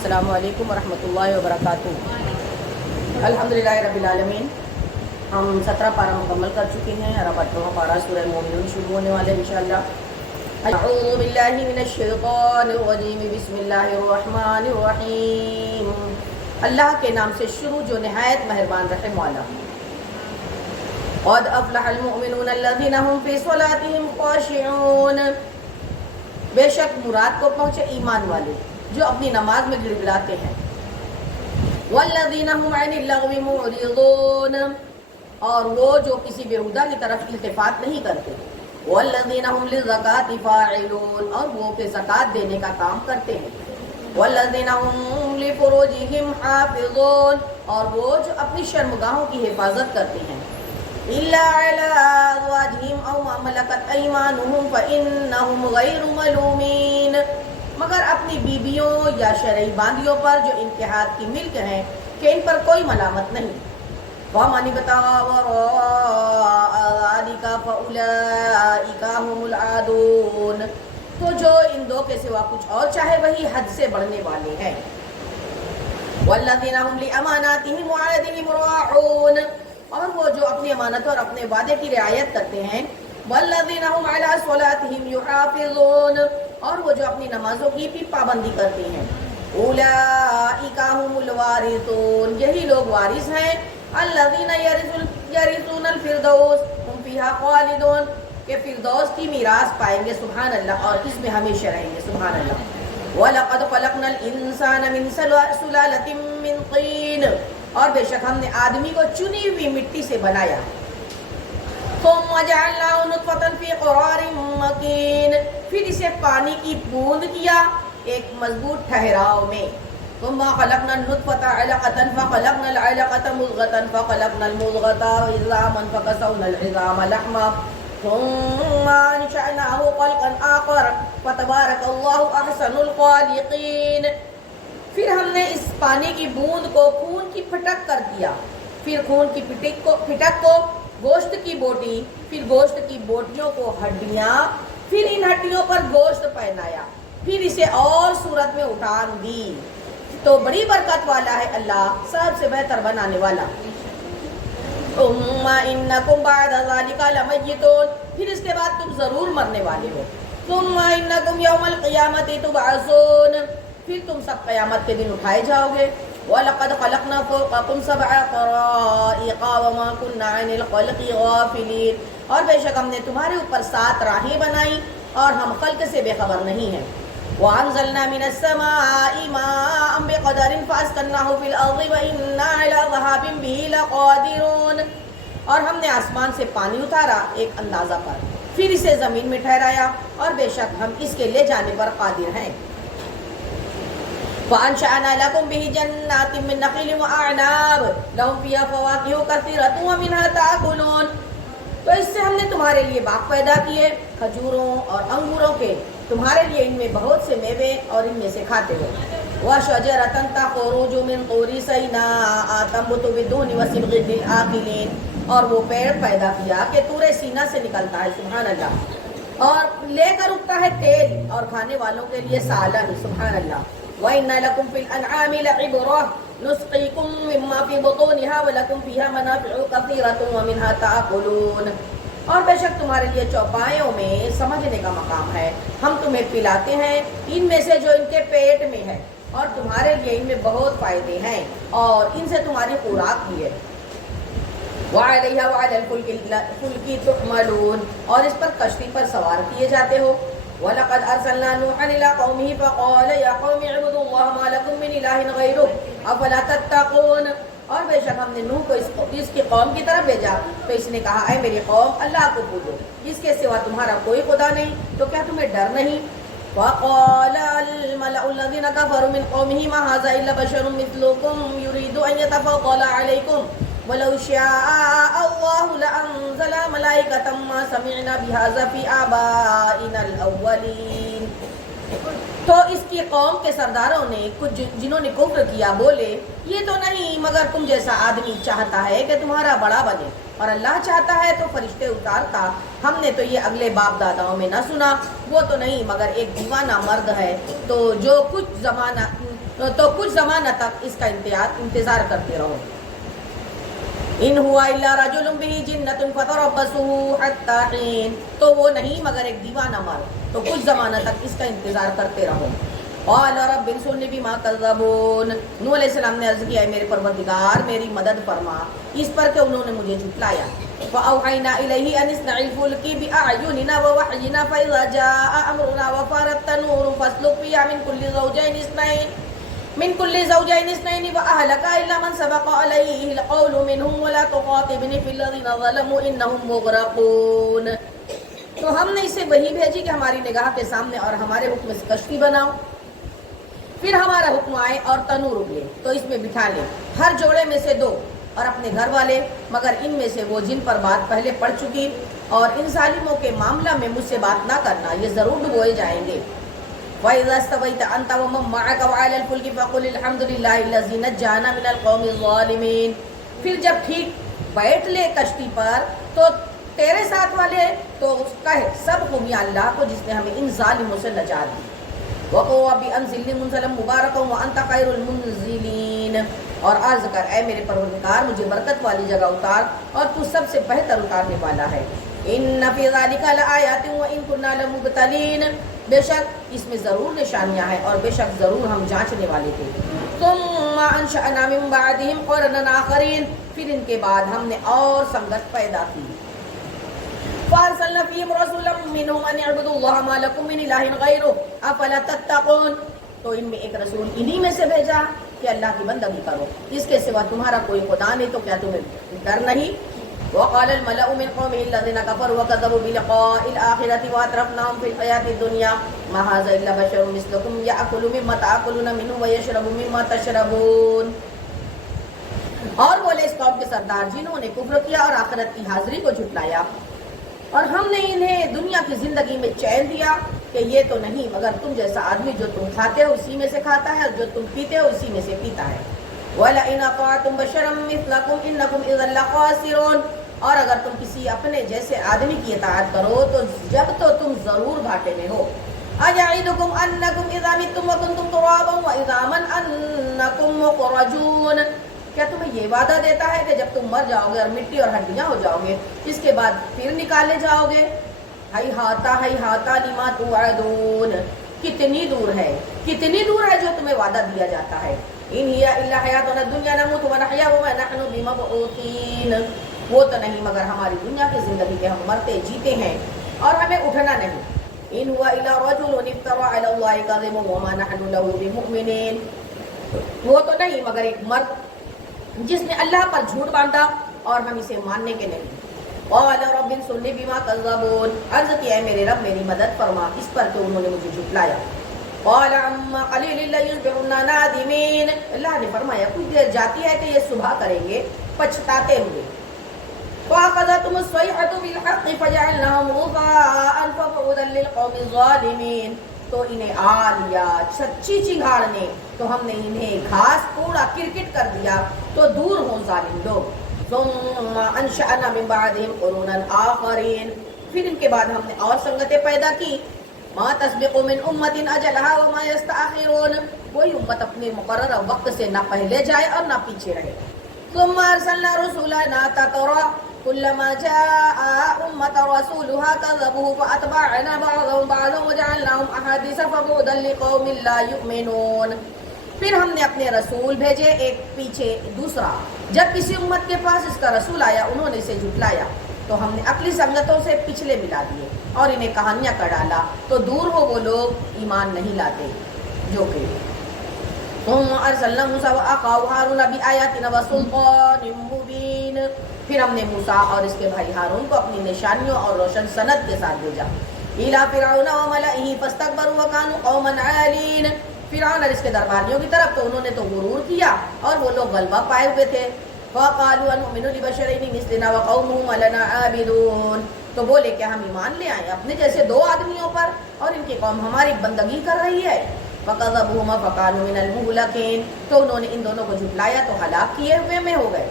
السلام علیکم ورحمۃ اللہ وبرکاتہ۔ الحمدللہ رب العالمین۔ ہم 17 پارہ مکمل کر چکے ہیں اور اب 18واں پارہ سورہ مومنون شروع ہونے والے انشاءاللہ۔ اعوذ باللہ من الشیطان الرجیم، بسم اللہ الرحمن الرحیم۔ اللہ کے نام سے شروع جو نہایت مہربان رحم والا۔ قد افلح المؤمنون الذین هم فی صلاتهم خاشعون۔ بے شک مراد کو پہنچے ایمان والے جو اپنی نماز میں گڑگڑاتے ہیں۔ والذین هم عن اللغو معرضون، اور وہ جو کسی بیہودہ کی طرف التفات نہیں کرتے۔ والذین هم للزکاۃ فاعلون، اور وہ کہ زکوٰۃ دینے کا کام کرتے ہیں۔ والذین هم لفروجهم حافظون، اور وہ جو اپنی شرمگاہوں کی حفاظت کرتے ہیں۔ الا علی ازواجہم او ما ملکت ایمانہم فانہم غیر ملومین، مگر اپنی بیویوں یا شرعی باندیوں پر جو ان کے ہاتھ کی ملک ہیں کہ ان پر کوئی ملامت نہیں۔ وَمَنِ ابْتَغَىٰ وَرَاءَ ذَٰلِكَ فَأُولَٰئِكَ هُمُ الْعَادُونَ، تو جو ان دو کے سوا کچھ اور چاہے وہی حد سے بڑھنے والے ہیں۔ وَالَّذِينَ هُمْ لِأَمَانَاتِهِمْ وَعَهْدِهِمْ رَاعُونَ، اور وہ جو اپنی امانتوں اور اپنے وعدے کی رعایت کرتے ہیں۔ وَالَّذِينَ هُمْ عَلَىٰ صَلَاتِهِمْ يُحَافِظُونَ، اور وہ جو اپنی نمازوں کی بھی پابندی کرتے ہیں۔ أُولَٰئِكَ هُمُ الْوَارِثُونَ، یہی لوگ وارث ہیں۔ الَّذِينَ يَرِثُونَ الْفِرْدَوْسَ هُمْ فِيهَا خَالِدُونَ، کہ فردوس کی میراث پائیں گے، سبحان اللہ، اور اس میں ہمیشہ رہیں گے، سبحان اللہ۔ وَلَقَدْ خَلَقْنَا الْإِنسَانَ مِنْ سُلَالَةٍ مِّن طِينٍ، اور بے شک ہم نے آدمی کو چنی ہوئی مٹی سے بنایا۔ ثُمَّ جَعَلْنَاهُ نُطْفَةً فِي قَرَارٍ مَّكِينٍ، پھر اسے پانی کی بوند کیا ایک مضبوط ٹھہراؤ میں۔ ثُمَّ خَلَقْنَا النُّطْفَةَ عَلَقَةً فَخَلَقْنَا الْعَلَقَةَ مُضْغَةً فَخَلَقْنَا الْمُضْغَةَ عِظَامًا فَكَسَوْنَا الْعِظَامَ لَحْمًا ثُمَّ أَنشَأْنَاهُ خَلْقًا آخَرَ فَتَبَارَكَ اللَّهُ أَحْسَنُ الْخَالِقِينَ، پھر ہم نے اس پانی کی بوند کو خون کی پھٹک کر دیا، پھر خون کی پھٹک کو گوشت کی بوٹی، پھر گوشت کی بوٹیوں کو ہڈیاں، پھر ان ہڈیوں پر گوشت پہنایا، پھر اسے اور صورت میں اٹھان دی۔ تو بڑی برکت والا ہے اللہ، سب سے بہتر بنانے والا۔ ثم انکم بعد ذلک لمیتون، پھر اس کے بعد تم ضرور مرنے والے ہو۔ ثم انکم یوم القیامت تبعثون، پھر تم سب قیامت کے دن اٹھائے جاؤ گے۔ وَلَقَدْ خَلَقْنَا فَوْقَكُمْ سَبْعَ طَرَائِقَ وَمَا كُنَّا عَنِ الْخَلْقِ غَافِلِينَ، اور بے شک ہم نے تمہارے اوپر 7 راہیں بنائی اور ہم خلق سے بے خبر نہیں ہیں۔ وَأَنزَلْنَا مِنَ السَّمَاءِ مَاءً بِقَدَرٍ فَأَسْكَنَّاهُ فِي الْأَرْضِ وَإِنَّا عَلَىٰ ذَهَابٍ بِهِ لَقَادِرُونَ، اور ہم نے آسمان سے پانی اتارا ایک اندازہ پر، پھر اسے زمین میں ٹھہرایا، اور بے شک ہم اس کے لے جانے پر قادر ہیں۔ وَأَنشَأْنَا لَكُم بِهِ جَنَّاتٍ مِّن نَخِيلٍ وَأَعْنَابٍ لَهُمْ فِيهَا فَوَاكِهُ كَثِيرَةٌ وَمِنْهَا تَأْكُلُونَ، تو اس سے ہم نے تمہارے لیے باغ پیدا کیے کھجوروں اور انگوروں کے، تمہارے لیے ان میں بہت سے میوے اور ان میں سے کھاتے ہو۔ وَشَجَرَةً تَخْرُجُ مِن طُورِ سِينَاءَ تَنبُتُ بِالدُّهْنِ وَصِبْغٍ لِّلْآكِلِينَ، اور وہ پیڑ پیدا کیا کہ طور سینا سے نکلتا ہے، سبحان اللہ، اور لے کر اگتا ہے تیل اور کھانے والوں کے لیے سالن، سبحان اللہ۔ وَإِنَّ لَكُمْ فِي الْأَنْعَامِ لَعِبْرَةً نُسْقِيكُم مِّمَّا فِي بُطُونِهَا وَلَكُمْ فِيهَا مَنَافِعُ كَثِيرَةٌ وَمِنْهَا تَأْكُلُونَ، اور بے شک تمہارے لیے چوپایوں میں سمجھنے کا مقام ہے، ہم تمہیں پلاتے ہیں ان میں سے جو ان کے پیٹ میں ہے، اور تمہارے لیے ان میں بہت فائدے ہیں اور ان سے تمہاری خوراک بھی ہے۔ وَعَلَيْهَا وَعَلَى الْفُلْكِ تُحْمَلُونَ، اور اس پر کشتی پر سوار کیے جاتے ہو۔ وَلَقَدْ أَرْسَلْنَا نُوحًا إِلَىٰ قَوْمِهِ فَقَالَ يَا قَوْمِ اعْبُدُوا اللَّهَ مَا لَكُم مِّنْ إِلَٰهٍ غَيْرُهُ أَفَلَا تَتَّقُونَ، اور بے شک ہم نے نوح کو اس کی قوم کی طرف بھیجا تو اس نے کہا، اے میری قوم، اللہ کو پوجو، اس کے سوا تمہارا کوئی خدا نہیں، تو کیا تمہیں ڈر نہیں؟ وَقَالَ الْمَلَأُ الَّذِينَ كَفَرُوا مِنْ قَوْمِهِ مَا هَٰذَا إِلَّا بَشَرٌ مِّثْلُكُمْ يُرِيدُ أَن يَتَفَضَّلَ عَلَيْكُمْ وَلَوْ شَاءَ اللَّهُ لَأَنزَلَ مَلَائِكَةً مَّا سَمِعْنَا بِهَٰذَا فِي آبَائِنَا الْأَوَّلِينَ، تو اس کی قوم کے سرداروں نے کچھ جنہوں نے کفر کیا بولے، یہ تو نہیں مگر تم جیسا آدمی چاہتا ہے کہ تمہارا بڑا بنے، اور اللہ چاہتا ہے تو فرشتے اتارتا، ہم نے تو یہ اگلے باپ داداؤں میں نہ سنا، وہ تو نہیں مگر ایک دیوانہ مرد ہے، تو جو کچھ زمانہ تو کچھ زمانہ تک اس کا انتظار کرتے رہو. ان ہوا الا رجل به جنۃ فتربصوا حتى حين، تو وہ نہیں مگر ایک دیوانہ مرد، تو کچھ زمانہ تک اس کا انتظار کرتے رہو. قال رب انصرنی بما کذبون، نوح علیہ السلام نے عرض کیا ہے میرے پروردگار میری مدد فرما اس پر کہ انہوں نے مجھے جھٹلایا. فأوحینا الیہ ان اصنع الفلک بأعیننا ووحینا فإذا جاء امرنا وفارت التنور فاسلک فیہا من كل زوجين اثنين وأهلك إلا من سبق عليه القول منهم ولا تخاطبني في الذين ظلموا إنهم مغرقون. تو ہم نے اسے وہی بھیجی کہ ہماری نگاہ کے سامنے اور ہمارے حکم سے کشتی بناؤ، پھر ہمارا حکم آئے اور تنور اگلے تو اس میں بٹھا لے ہر جوڑے میں سے 2 اور اپنے گھر والے، مگر ان میں سے وہ جن پر بات پہلے پڑ چکی، اور ان ظالموں کے معاملہ میں مجھ سے بات نہ کرنا، یہ ضرور ڈبوئے جائیں گے. وَإِذَا اسْتَوَيْتَ أَنْتَ وَمَن مَّعَكَ وَعَلَى الْفُلْكِ فَقُلِ الْحَمْدُ لِلَّهِ الَّذِي نَجَّانَا مِنَ الْقَوْمِ الظَّالِمِينَ. پھر جب ٹھیک بیٹھ لے کشتی پر تو تیرے ساتھ والے تو کہے سب خوبیاں اللہ کو جس نے ہمیں ان ظالموں سے نجات دی. وَقُلْ رَبِّ أَنزِلْنِي مُنزَلًا مُبَارَكًا وَأَنْتَ خَيْرُ الْمُنزِلِينَ، اور عرض کر اے میرے پروردگار مجھے برکت والی جگہ اتار اور تو سب سے بہتر اتارنے والا ہے. ان فی ذلک لآیات وان کنا لمبتلین، بے شک اس میں ضرور نشانیاں ہیں اور بے شک ضرور ہم جانچنے والے تھے. ثم انشأنا من بعدهم قرنا آخرین، پھر ان کے بعد ہم نے اور سنگت پیدا کی. فارسلنا فیہم رسولا منہم ان اعبدوا اللہ ما لکم من الہ غیرہ افلا تتقون، تو ان میں ایک رسول انہی میں سے بھیجا کہ اللہ کی بندگی کرو، اس کے سوا تمہارا کوئی خدا نہیں، تو کیا تمہیں ڈر نہیں؟ وقال الملأ من قومه الذين كفروا وكذبوا بلقاء الآخرة وأترفناهم في الحياة الدنيا ما هذا إلا بشر مثلكم يأكل مما تأكلون منه ويشرب مما تشربون. اور بولے اس قوم کے سردار جنہوں نے کفر کیا اور آخرت کی حاضری کو جھٹلایا، اور ہم نے انہیں دنیا کی زندگی میں چین دیا کہ یہ تو نہیں مگر تم جیسا آدمی، جو تم کھاتے ہو اسی میں سے کھاتا ہے اور جو تم پیتے ہو اسی میں سے پیتا ہے. وَلَئِنْ أَطَعْتُمْ بَشَرًا مِثْلَكُمْ إِنَّكُمْ إِذًا لَخَاسِرُونَ، اور اگر تم کسی اپنے جیسے آدمی کی اطاعت کرو تو جب تو تم ضرور گھاٹے میں ہو. أَيَعِدُكُمْ أَنَّكُمْ إِذَا مِتُّمْ وَكُنْتُمْ تُرَابًا وَعِظَامًا أَنَّكُمْ مُخْرَجُونَ، کیا تمہیں یہ وعدہ دیتا ہے کہ جب تم مر جاؤ گے اور مٹی اور ہڈیاں ہو جاؤ گے اس کے بعد پھر نکالے جاؤ گے؟ ہیہاتا لما توعدون، کتنی دور ہے جو تمہیں وعدہ دیا جاتا ہے. ان ہی الا حیاتنا الدنیا نموت ونحیا وما نحن بمبعوثین، وہ تو نہیں مگر ہماری دنیا کی زندگی کے ہم مرتے جیتے ہیں اور ہمیں اٹھنا نہیں. ان ہوا الا رجل افترى على الله كذبا وما نحن له بمؤمنین، وہ تو نہیں مگر ایک مرد جس نے اللہ پر جھوٹ باندھا اور ہم اسے ماننے کے نہیں. قال رب انصرنی بما کذبون، عرض کیا ہے میرے رب میری مدد فرما اس پر کہ انہوں نے مجھے جھٹلایا. قال عما قلیل لیصبحن نادمین، اللہ نے فرمایا کچھ دیر جاتی ہے کہ یہ صبح کریں گے پچھتاتے ہوئے. فأخذتهم الصيحة بالحق فجعلناهم غثاء فبعدا للقوم الظالمین، تو انہیں آ لیا سچی چنگاڑ نے تو ہم نے انہیں گھاس کوڑا کرکٹ کر دیا تو دور ہوں ظالم لوگ. ثم انشأنا من بعدهم قرونا آخرین، پھر ان کے بعد ہم نے اور سنگتیں پیدا کی. ما تسبق من امت اجلها وما يستأخرون، کوئی امت اپنے مقررہ وقت سے نہ پہلے جائے اور نہ پیچھے رہے. ثم ارسلنا رسولنا تترى كلما جاء امة رسولها كذبوه فاتبعنا بعضهم بعضا وجعلناهم احاديث فبعدا لقوم لا يؤمنون، پھر ہم نے اپنے رسول بھیجے ایک پیچھے دوسرا، جب کسی امت کے پاس اس کا رسول آیا انہوں نے اسے جھٹلایا تو ہم نے عقلی سنگتوں سے پچھلے ملا دیے اور انہیں کہانیاں کر ڈالا تو دور ہو وہ لوگ ایمان نہیں لاتے جو کہ. ثم ارسلنا موسیٰ واخاه هارون بآیاتنا وسلطان مبین، پھر ہم نے موسیٰ اور اس کے بھائی ہارون کو اپنی نشانیوں اور روشن سند کے ساتھ بھیجا. الی فرعون وملئه فاستكبروا وكانوا قوما عالین، فرعون اور اس کے درباریوں کی طرف تو انہوں نے تو غرور کیا اور وہ لوگ غلبہ پائے ہوئے تھے. فقالوا انؤمن لبشرین مثلنا وقومهما لنا عابدون، تو بولے کہ ہم ایمان لے آئے اپنے جیسے 2 آدمیوں پر اور ان کی قوم ہماری بندگی کر رہی ہے. فَكَذَبُوهُمَا فَكَانُوا مِنَ الْمُهْلَكِينَ، تو انہوں نے ان دونوں کو جھٹلایا تو ہلاک کیے ہوئے میں ہو گئے.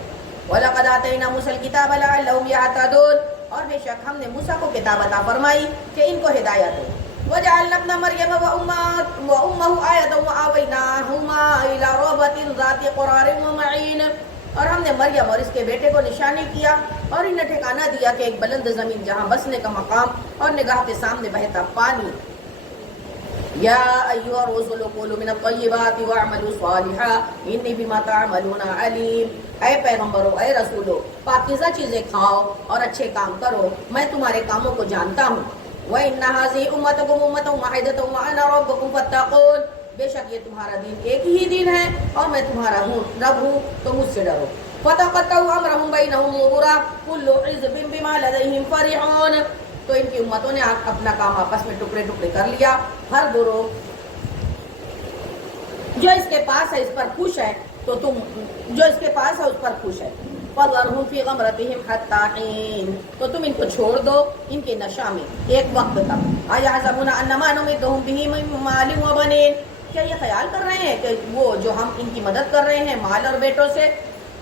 وَلَقَدْ آتَيْنَا مُوسَى الْكِتَابَ لَعَلَّهُمْ يَهْتَدُونَ، اور بے شک ہم نے موسیٰ کو کتاب عطا فرمائی کہ ان کو ہدایت ہو. وجعلنا ابن مريم وأمه آية وآويناهما إلى ربوة ذات قرار ومعين. اور ہم نے مریم اور اس کے بیٹے کو نشانی کیا اور انہیں ٹھکانہ دیا کہ ایک بلند زمین جہاں بسنے کا مقام اور نگاہ کے سامنے بہتا پانی. یا ایھا الرسل کلوا من الطیبات واعملوا صالحا انی بما تعملون علیم. اے پیغمبرو، اے رسولو، پاکیزہ چیزیں کھاؤ اور اچھے کام کرو، میں تمہارے کاموں کو جانتا ہوں. وَإِنَّ هَٰذِهِ أُمَّتُكُمْ أُمَّةً وَاحِدَةً وَأَنَا رَبُّكُمْ فَاتَّقُونِ. بے شک یہ تمہارا دین ایک ہی دین ہے اور میں تمہارا رب ہوں تو مجھ سے ڈرو. فَتَقَطَّعُوا أَمْرَهُم بَيْنَهُمْ زُبُرًا كُلُّ حِزْبٍ بِمَا لَدَيْهِمْ فَرِحُونَ. تو ان کی امتوں نے اپنا کام آپس میں ٹکڑے ٹکڑے کر لیا. ہر گروہ جو اس کے پاس ہے اس پر خوش ہے تو تم جو اس کے پاس ہے اس پر خوش ہے. فَذَرْهُمْ فِي غَمْرَتِهِمْ حَتَّىٰ حِينٍ. تو تم ان کو چھوڑ دو ان کے نشہ میں ایک وقت تک. أَيَحْسَبُونَ أَنَّمَا نُمِدُّهُم بِهِ مِن مَّالٍ وَبَنِينَ. کیا یہ خیال کر رہے ہیں کہ وہ جو ہم ان کی مدد کر رہے ہیں مال اور بیٹوں سے؟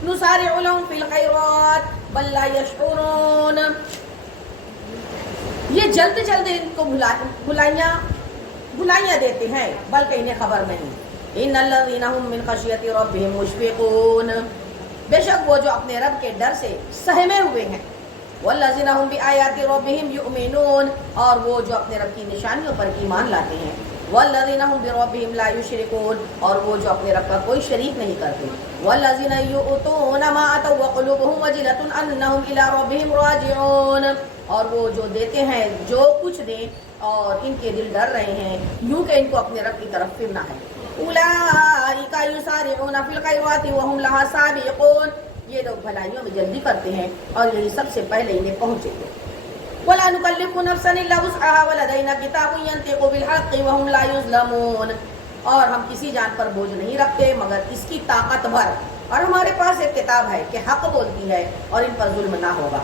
نُسَارِعُ لَهُمْ فِي الْخَيْرَاتِ بَل لَّا يَشْعُرُونَ. یہ جلد جلد ان کو بھلائیاں دیتے ہیں بلکہ انہیں خبر نہیں. إِنَّ الَّذِينَ هُم مِّن خَشْيَةِ رَبِّهِمْ مُشْفِقُونَ. بے شک وہ جو اپنے رب کے ڈر سے سہمے ہوئے ہیں. وَالَّذِينَ هُم بِآيَاتِ رَبِّهِمْ يُؤْمِنُونَ. اور وہ جو اپنے رب کی نشانیوں پر ایمان لاتے ہیں. وَالَّذِينَ هُم بِرَبِّهِمْ لَا يُشْرِكُونَ. اور وہ جو اپنے رب کا کوئی شریک نہیں کرتے. وَالَّذِينَ يُؤْتُونَ مَا آتَوا وَقُلُوبُهُمْ وَجِلَةٌ أَنَّهُمْ إِلَىٰ رَبِّهِمْ رَاجِعُونَ. اور وہ جو دیتے ہیں جو کچھ دیں اور ان کے دل ڈر رہے ہیں یوں کہ ان کو اپنے رب کی طرف پھرنا ہے. أُولَٰئِكَ يُسَارِعُونَ فِي الْخَيْرَاتِ وَهُمْ لَهَا سَابِقُونَ. یہ لوگ بھلائیوں میں جلدی کرتے ہیں اور یہی سب سے پہلے انہیں پہنچے گے. وَلَا نُكَلِّفُ نَفْسًا إِلَّا وُسْعَهَا وَلَدَيْنَا كِتَابٌ يَنطِقُ بِالْحَقِّ وَهُمْ لَا يُظْلَمُونَ. اور ہم کسی جان پر بوجھ نہیں رکھتے مگر اس کی طاقت بھر، اور ہمارے پاس ایک کتاب ہے کہ حق بولتی ہے اور ان پر ظلم نہ ہوگا.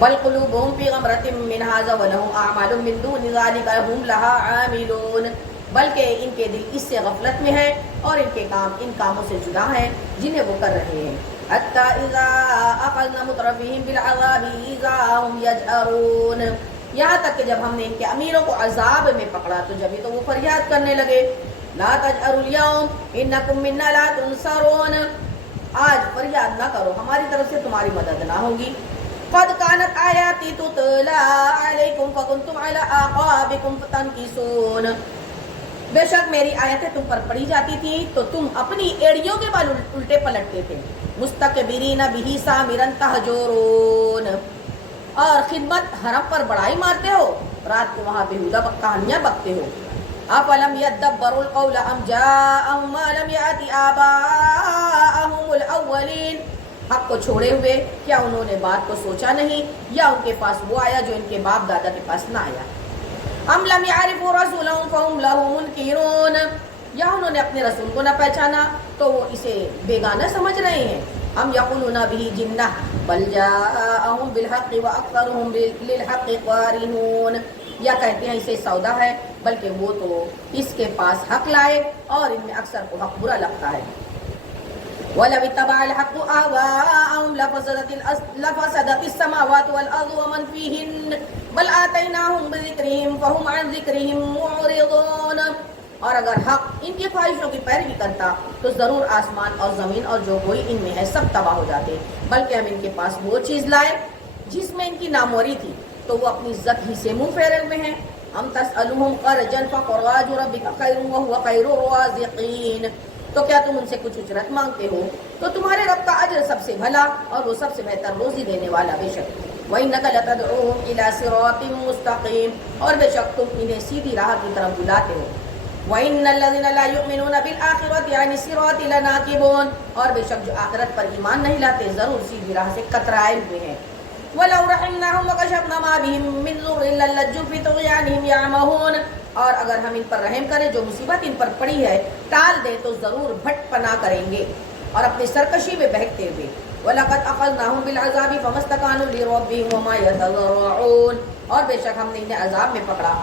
بل قلوبهم في غمرة من هذا ولهم أعمال من دون ذلك هم لها عاملون. بلکہ ان کے دل اس سے غفلت میں ہے اور ان کے کام ان کاموں سے جدا ہیں جنہیں وہ کر رہے ہیں. حتى إذا أخذنا مترفيهم بالعذاب إذا هم يجأرون. یہاں تک کہ جب ہم نے ان کے امیروں کو عذاب میں پکڑا تو جبھی تو وہ فریاد کرنے لگے. لا تجأروا اليوم إنكم منا لا تنصرون. آج فریاد نہ کرو، ہماری طرف سے تمہاری مدد نہ ہوگی. قد كانت آياتي تتلى عليكم فكنتم على أعقابكم تنكصون. بے شک میری آیتیں تم پر پڑھی جاتی تھیں تو تم اپنی ایڑیوں کے بال الٹے پلٹتے تھے. مستکبرین بہ سامرا تہجرون. اور خدمت حرم پر بڑائی مارتے ہو، رات کو وہاں بےہودہ کہانیاں بکتے ہو. افلم یدبروا القول ام جاءهم ما لم یأت آباءهم الاولین. حق کو چھوڑے ہوئے کیا انہوں نے بات کو سوچا نہیں یا ان کے پاس وہ آیا جو ان کے باپ دادا کے پاس نہ آیا. ام لم يعرفوا رسولهم فهم له منکرون. یا انہوں نے اپنے رسول کو نہ پہچانا تو وہ اسے بیگانہ سمجھ رہے ہیں. ام یقولون به جنہ بل جاءهم بالحق واکثرهم للحق کارہون. یا کہتے ہیں اسے سودا ہے بلکہ وہ تو اس کے پاس حق لائے اور ان میں اکثر کو حق برا لگتا ہے. وَلَوِ اتَّبَعَ الْحَقُّ أَهْوَاءَهُمْ لَفَسَدَتِ السَّمَاوَاتُ وَالْأَرْضُ وَمَنْ فِيهِنَّ بَلْ آتَيْنَاهُمْ بِذِكْرِهِمْ فَهُمْ عَنْ ذِكْرِهِمْ مُعْرِضُونَ. اور اگر حق ان کی خواہشوں کی پیروی کرتا تو ضرور آسمان اور زمین اور جو کوئی ان میں ہے سب تباہ ہو جاتے. بلکہ ہم ان کے پاس وہ چیز لائے جس میں ان کی ناموری تھی تو وہ اپنی عزت ہی سے منہ پھیرے ہوئے ہیں. ہم تسألهم خرجا فخراج ربك خير وهو خير الرازقين. تو کیا تم ان سے کچھ اجرت مانگتے ہو تو تمہارے رب کا اجر سب سے بھلا اور وہ سب سے بہتر روزی دینے والا. بے شک وَإِنَّكَ لَتَدْعُوهُمْ إِلَى صِرَاطٍ مُسْتَقِيمٍ. اور بے شک تم انہیں سیدھی راہ کی طرف بلاتے ہو. وَإِنَّ الَّذِينَ لَا يُؤْمِنُونَ بِالْآخِرَةِ عَنِ الصِّرَاطِ لَنَاكِبُونَ. اور بے شک جو آخرت پر ایمان نہیں لاتے ضرور سیدھی راہ سے کترائے ہوئے ہیں. وَلَوْ رَحِمْنَاهُمْ وَكَشَفْنَا مَا بِهِمْ مِنْ ضُرٍّ لَّلَّجُّوا فِي طُغْيَانِهِمْ يَعْمَهُونَ. اور اگر ہم ان پر رحم کریں جو مصیبت ان پر پڑی ہے ٹال دیں تو ضرور بھٹ پنا کریں گے اور اپنی سرکشی میں بہکتے ہوئے. وَلَقَدْ أَخَذْنَاهُمْ بِالْعَذَابِ فَمَا اسْتَكَانُوا لِرَبِّهِمْ وَمَا يَتَضَرَّعُونَ. اور بے شک ہم نے انہیں عذاب میں پکڑا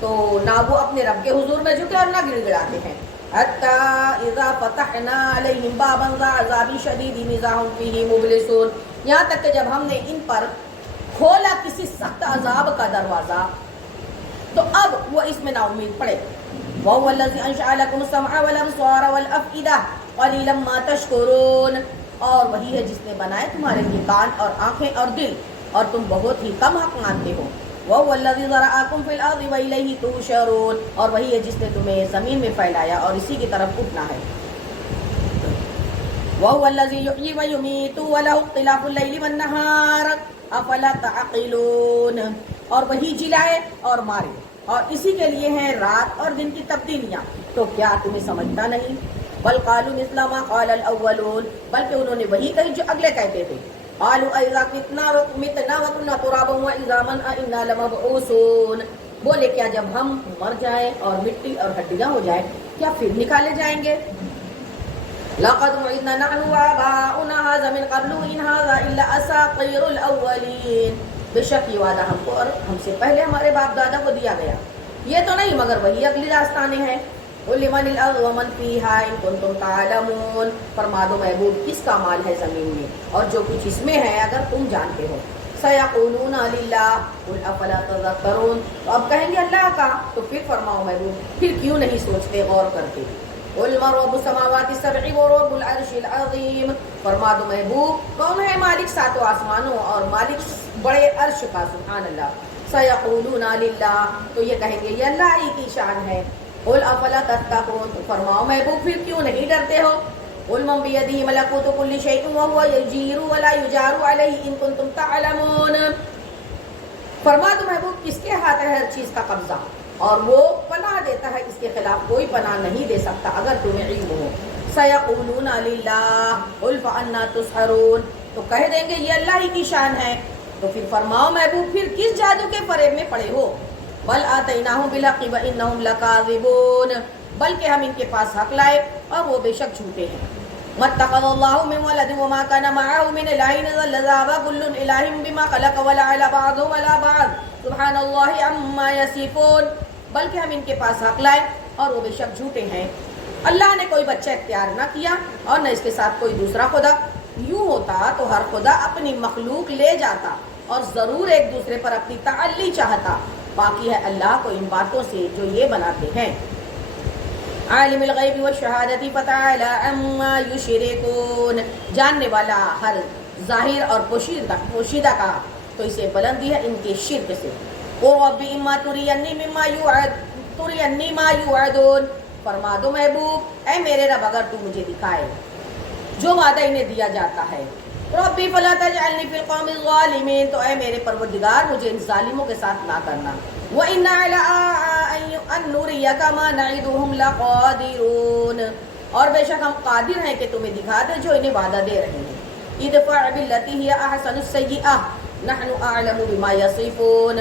تو نہ وہ اپنے رب کے حضور میں جھکے اور نہ گڑ گڑاتے ہیں. حَتَّى إِذَا فَتَحْنَا عَلَيْهِمْ بَابًا ذَا عَذَابٍ شَدِيدٍ إِذَا هُمْ فِيهِ مُبْلِسُونَ. یہاں تک کہ جب ہم نے ان پر کھولا کسی سخت عذاب کا دروازہ تو اب وہ اس میں نا امید پڑے. وَهُوَ الَّذِي أَنشَأَ لَكُمُ السَّمْعَ وَالْأَبْصَارَ وَالْأَفْئِدَةَ قَلِيلًا مَا تَشْكُرُونَ. اور وہی ہے جس نے بنائے تمہارے لیے کان اور آنکھیں اور دل، اور تم بہت ہی کم حق مانتے ہو. وَهُوَ الَّذِي ذَرَأَكُمْ فِي الْأَرْضِ وَإِلَيْهِ تُحْشَرُونَ. اور وہی ہے جس نے تمہیں زمین میں پھیلایا اور اسی کی طرف اٹھنا ہے. وَهُوَ الَّذِي يُحْيِي وَيُمِيتُ وَلَهُ اخْتِلَافُ اللَّيْلِ وَالنَّهَارِ أَفَلَا تَعْقِلُونَ. اور وہی جلائے اور مارے، اور اسی کے لیے ہیں رات اور دن کی تبدیلیاں، تو کیا تمہیں سمجھتا نہیں؟ بل قالوا مثل ما قال الاولون. بلکہ انہوں نے وہی کہی جو اگلے کہتے تھے. قالوا اذا متنا وكنا ترابا وعظاما أإنا لمبعوثون. بولے کیا جب ہم مر جائیں اور مٹی اور ہڈیاں ہو جائیں کیا پھر نکالے جائیں گے؟ لقد وعدنا نحن وآباؤنا هذا من قبل إن هذا إلا أساطير الأولين. بے شک یہ وعدہ ہم کو اور ہم سے پہلے ہمارے باپ دادا کو دیا گیا، یہ تو نہیں مگر وہی اگلی داستانیں ہیں. قل لمن الارض ومن فيها ان كنتم تعلمون. فرما دو محبوب کس کا مال ہے زمین میں اور جو کچھ اس میں ہے اگر تم جانتے ہو. سيقولون لله قل افلا تذكرون. تو اب کہیں گے اللہ کا، تو پھر فرماؤ محبوب پھر کیوں نہیں سوچتے غور کرتے. قل من رب السماوات السبع ورب العرش العظیم. فرما دو محبوب کون ہے مالک ساتوں آسمانوں اور مالک بڑے عرش کا. سبحان اللہ. سيقولون لله. تو یہ کہیں گے یہ اللہ ہی کی شان ہے. قل افلا تتقون. تو فرماؤ محبوب پھر کیوں نہیں ڈرتے ہو. قل من بيده ملكوت كل شيء وهو يجير ولا يجار عليه ان كنتم تعلمون. فرما دو محبوب کس کے ہاتھ ہے ہر چیز کا قبضہ اور وہ پناہ دیتا ہے، اس کے خلاف کوئی پناہ نہیں دے سکتا اگر تمہیں علم ہو. سيقولون لله قل فأنا تسحرون. تو کہہ دیں گے یہ اللہ ہی کی شان ہے. تو پھر فرماؤ محبوب پھر کس جادو کے فریب میں پڑے ہو. بل آتیناہم بالحق وانہم لکاذبون. بلکہ ہم ان کے پاس حق لائے اور وہ بے شک جھوٹے ہیں. مَتَّخَذَ اللَّهُ مِن وَلَدٍ وَمَا كَانَ مَعَهُ مِنْ إِلَٰهٍ إِذًا لَّذَهَبَ كُلُّ إِلَٰهٍ بِمَا خَلَقَ وَلَعَلَ بَعْضُهُمْ عَلَىٰ بَعْضٍ سُبْحَانَ اللَّهِ عَمَّا يَصِفُونَ. بلکہ ہم ان کے پاس حق لائے اور وہ بے شک جھوٹے ہیں. اللہ نے کوئی بچہ اختیار نہ کیا اور نہ اس کے ساتھ کوئی دوسرا خدا. یوں ہوتا تو ہر خدا اپنی مخلوق لے جاتا اور ضرور ایک دوسرے پر اپنی تعلی چاہتا. باقی ہے اللہ کو ان باتوں سے جو یہ بناتے ہیں. عالم الغیب والشہادۃ فتعالی عما یشرکون. جاننے والا ہر ظاہر اور پوشیدہ کا، تو اسے بلندی ہے ان کے شرک سے. رب اما ترینی ما یوعدون. فرما دو محبوب اے میرے رب اگر تو مجھے دکھائے جو وعدہ انہیں دیا جاتا ہے. ربی فلا تجعلنی فی القوم الظالمین. تو اے میرے پروردگار مجھے ان ظالموں کے ساتھ نہ کرنا. وَإِنَّ عَلَىٰ أَن نُّرِيَكَ مَا نَعِدُهُمْ لَقَادِرُونَ. اور بے شک ہم قادر ہیں کہ تمہیں دکھا دیں جو انہیں وعدہ دے رہے ہیں. ادفع بالتي هي احسن السيئة نحن اعلم بما يصفون.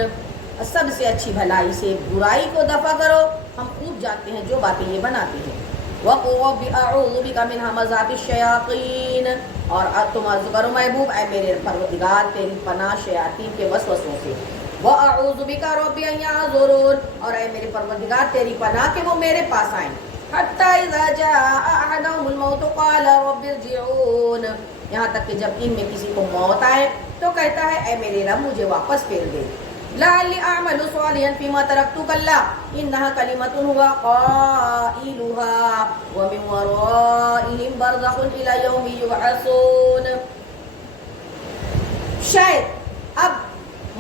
سب سے اچھی بھلائی سے برائی کو دفع کرو، ہم خوب جانتے ہیں جو باتیں یہ بناتے ہیں. وَقُلْ رَبِّ أَعُوذُ بِكَ مِنْ هَمَزَاتِ الشَّيَاطِينِ. اور تم عرض کرو محبوب اے میرے پروردگار تیری پناہ شیاطین کے وسوسوں سے. وَأَعُوذُ بِكَ رَبِّ أَن يَحْضُرُونَ. اور اے میرے پروردگار تیری پناہ کہ وہ میرے پاس آئیں. حَتَّى إِذَا جَاءَ أَحَدَهُمُ الْمَوْتُ قَالَ رَبِّ ارْجِعُونِ. یہاں تک کہ جب ان میں کسی کو موت آئے تو کہتا ہے اے میرے رب مجھے واپس پھیر دے. لَعَلِّي أَعْمَلُ صَالِحًا فِيمَا تَرَكْتُ كَلَّا إِنَّهَا كَلِمَةٌ هُوَ قَائِلُهَا وَمِنْ وَرَائِهِمْ بَرْزَخٌ إِلَى يَوْمِ يُبْعَثُونَ. شاید اب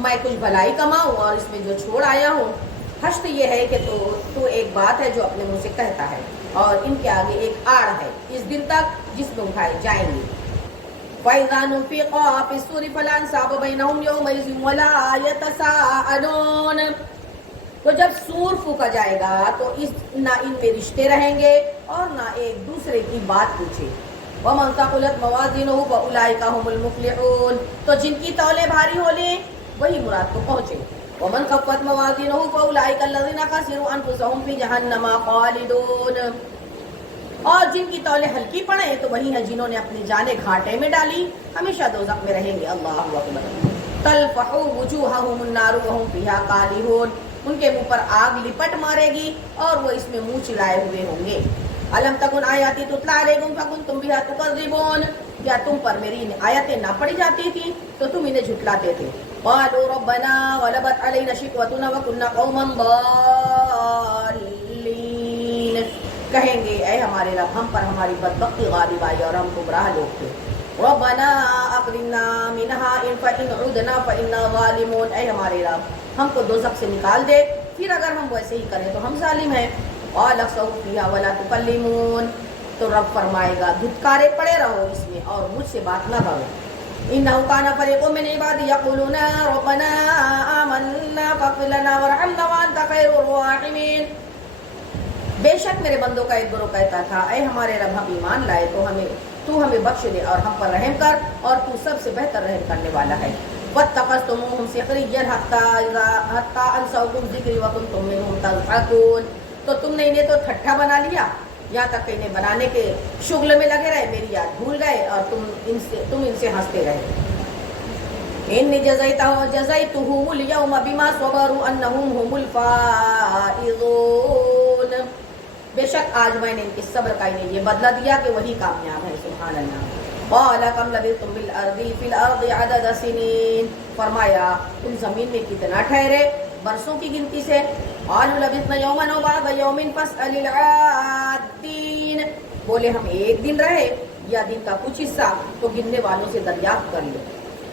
میں کچھ بھلائی کماؤں اور اس میں جو چھوڑ آیا ہوں. حشت یہ ہے کہ تو ایک بات ہے جو اپنے منہ سے کہتا ہے اور ان کے آگے ایک آڑ ہے اس دن تک جس میں اٹھائے جائیں گے. فَإِذَا نُفِخَ فِي الصُّورِ فَلَا أَنْسَابَ بَيْنَهُمْ يَوْمَئِذٍ وَلَا يَتَسَاءَلُونَ. تو جب سور پھونکا جائے گا تو نہ ان میں رشتے رہیں گے اور نہ ایک دوسرے کی بات پوچھے. وَمَنْ ثَقُلَتْ مَوَازِينُهُ فَأُولَٰئِكَ هُمُ الْمُفْلِحُونَ. تو جن کی تولے بھاری ہو لیں وہی مراد کو پہنچے. وَمَنْ خَفَّتْ مَوَازِينُهُ فَأُولَٰئِكَ الَّذِينَ خَسِرُوا أَنفُسَهُمْ فِي جَهَنَّمَ خَالِدُونَ. اور جن کی تولے ہلکی پڑے تو وہی ہیں جنہوں نے اپنی جانیں گھاٹے میں ڈالی، ہمیشہ دوزخ میں رہیں گے. اللہ اکبر. تلفح وجوہہم النار وہم فیہا کالحون. ان کے منہ پر آگ لپٹ مارے گی اور وہ اس میں منہ چڑائے ہوئے ہوں گے. الم تکن آیاتی تتلی علیکم فکنتم بہا تکذبون. کیا تم پر میری آیتیں نہ پڑھی جاتی تھی تو تم انہیں جھٹلاتے تھے. قالوا ربنا غلبت علينا شقوتنا وكنا قوما ضالين. کہیں گے اے ہمارے رب ہم پر ہماری بدبختی غالب آئی اور ہم گمراہ لوگ تھے. ربنا اخرجنا منها فإن عدنا فإنا ظالمون. اے ہمارے رب ہم کو دوزخ سے نکال دے پھر اگر ہم ویسے ہی کریں تو ہم ظالم ہیں. قال اخسئوا فيها ولا تكلمون. تو رب فرمائے گا دھتکارے پڑے رہو اس میں اور مجھ سے بات نہ کرو. انه كان فريق من عبادي يقولون ربنا آمنا فاغفر لنا وارحمنا وانت خير الراحمين. بے شک میرے بندوں کا ایک گروہ کہتا تھا اے ہمارے رب ہم ایمان لائے تو ہمیں بخش دے اور ہم پر رحم کر اور تو سب سے بہتر رحم کرنے والا ہے. واتخذتموهم سخريا حتى انسوكم ذكري وكنتم منهم تضحكون. تو تم نے انہیں تو ٹھٹھا بنا لیا یہاں تک کہ انہیں بنانے کے شغل میں لگے رہے میری یاد بھول گئے اور تم ان سے ہنستے رہے. انی جزیتهم اليوم بما صبروا انهم هم الفائزون. بے شک آج میں نے ان کے صبر کا انہیں یہ بدلہ دیا کہ وہی کامیاب ہے. سبحان اللہ. قال كم لبثتم في الارض عدد سنين. فرمایا تم زمین میں کتنا ٹھہرے برسوں کی گنتی سے. قالوا لبثنا يوما او بعض يوم فاسأل العادين. بولے ہم ایک دن رہے یا دن کا کچھ حصہ تو گننے والوں سے دریافت کر لو.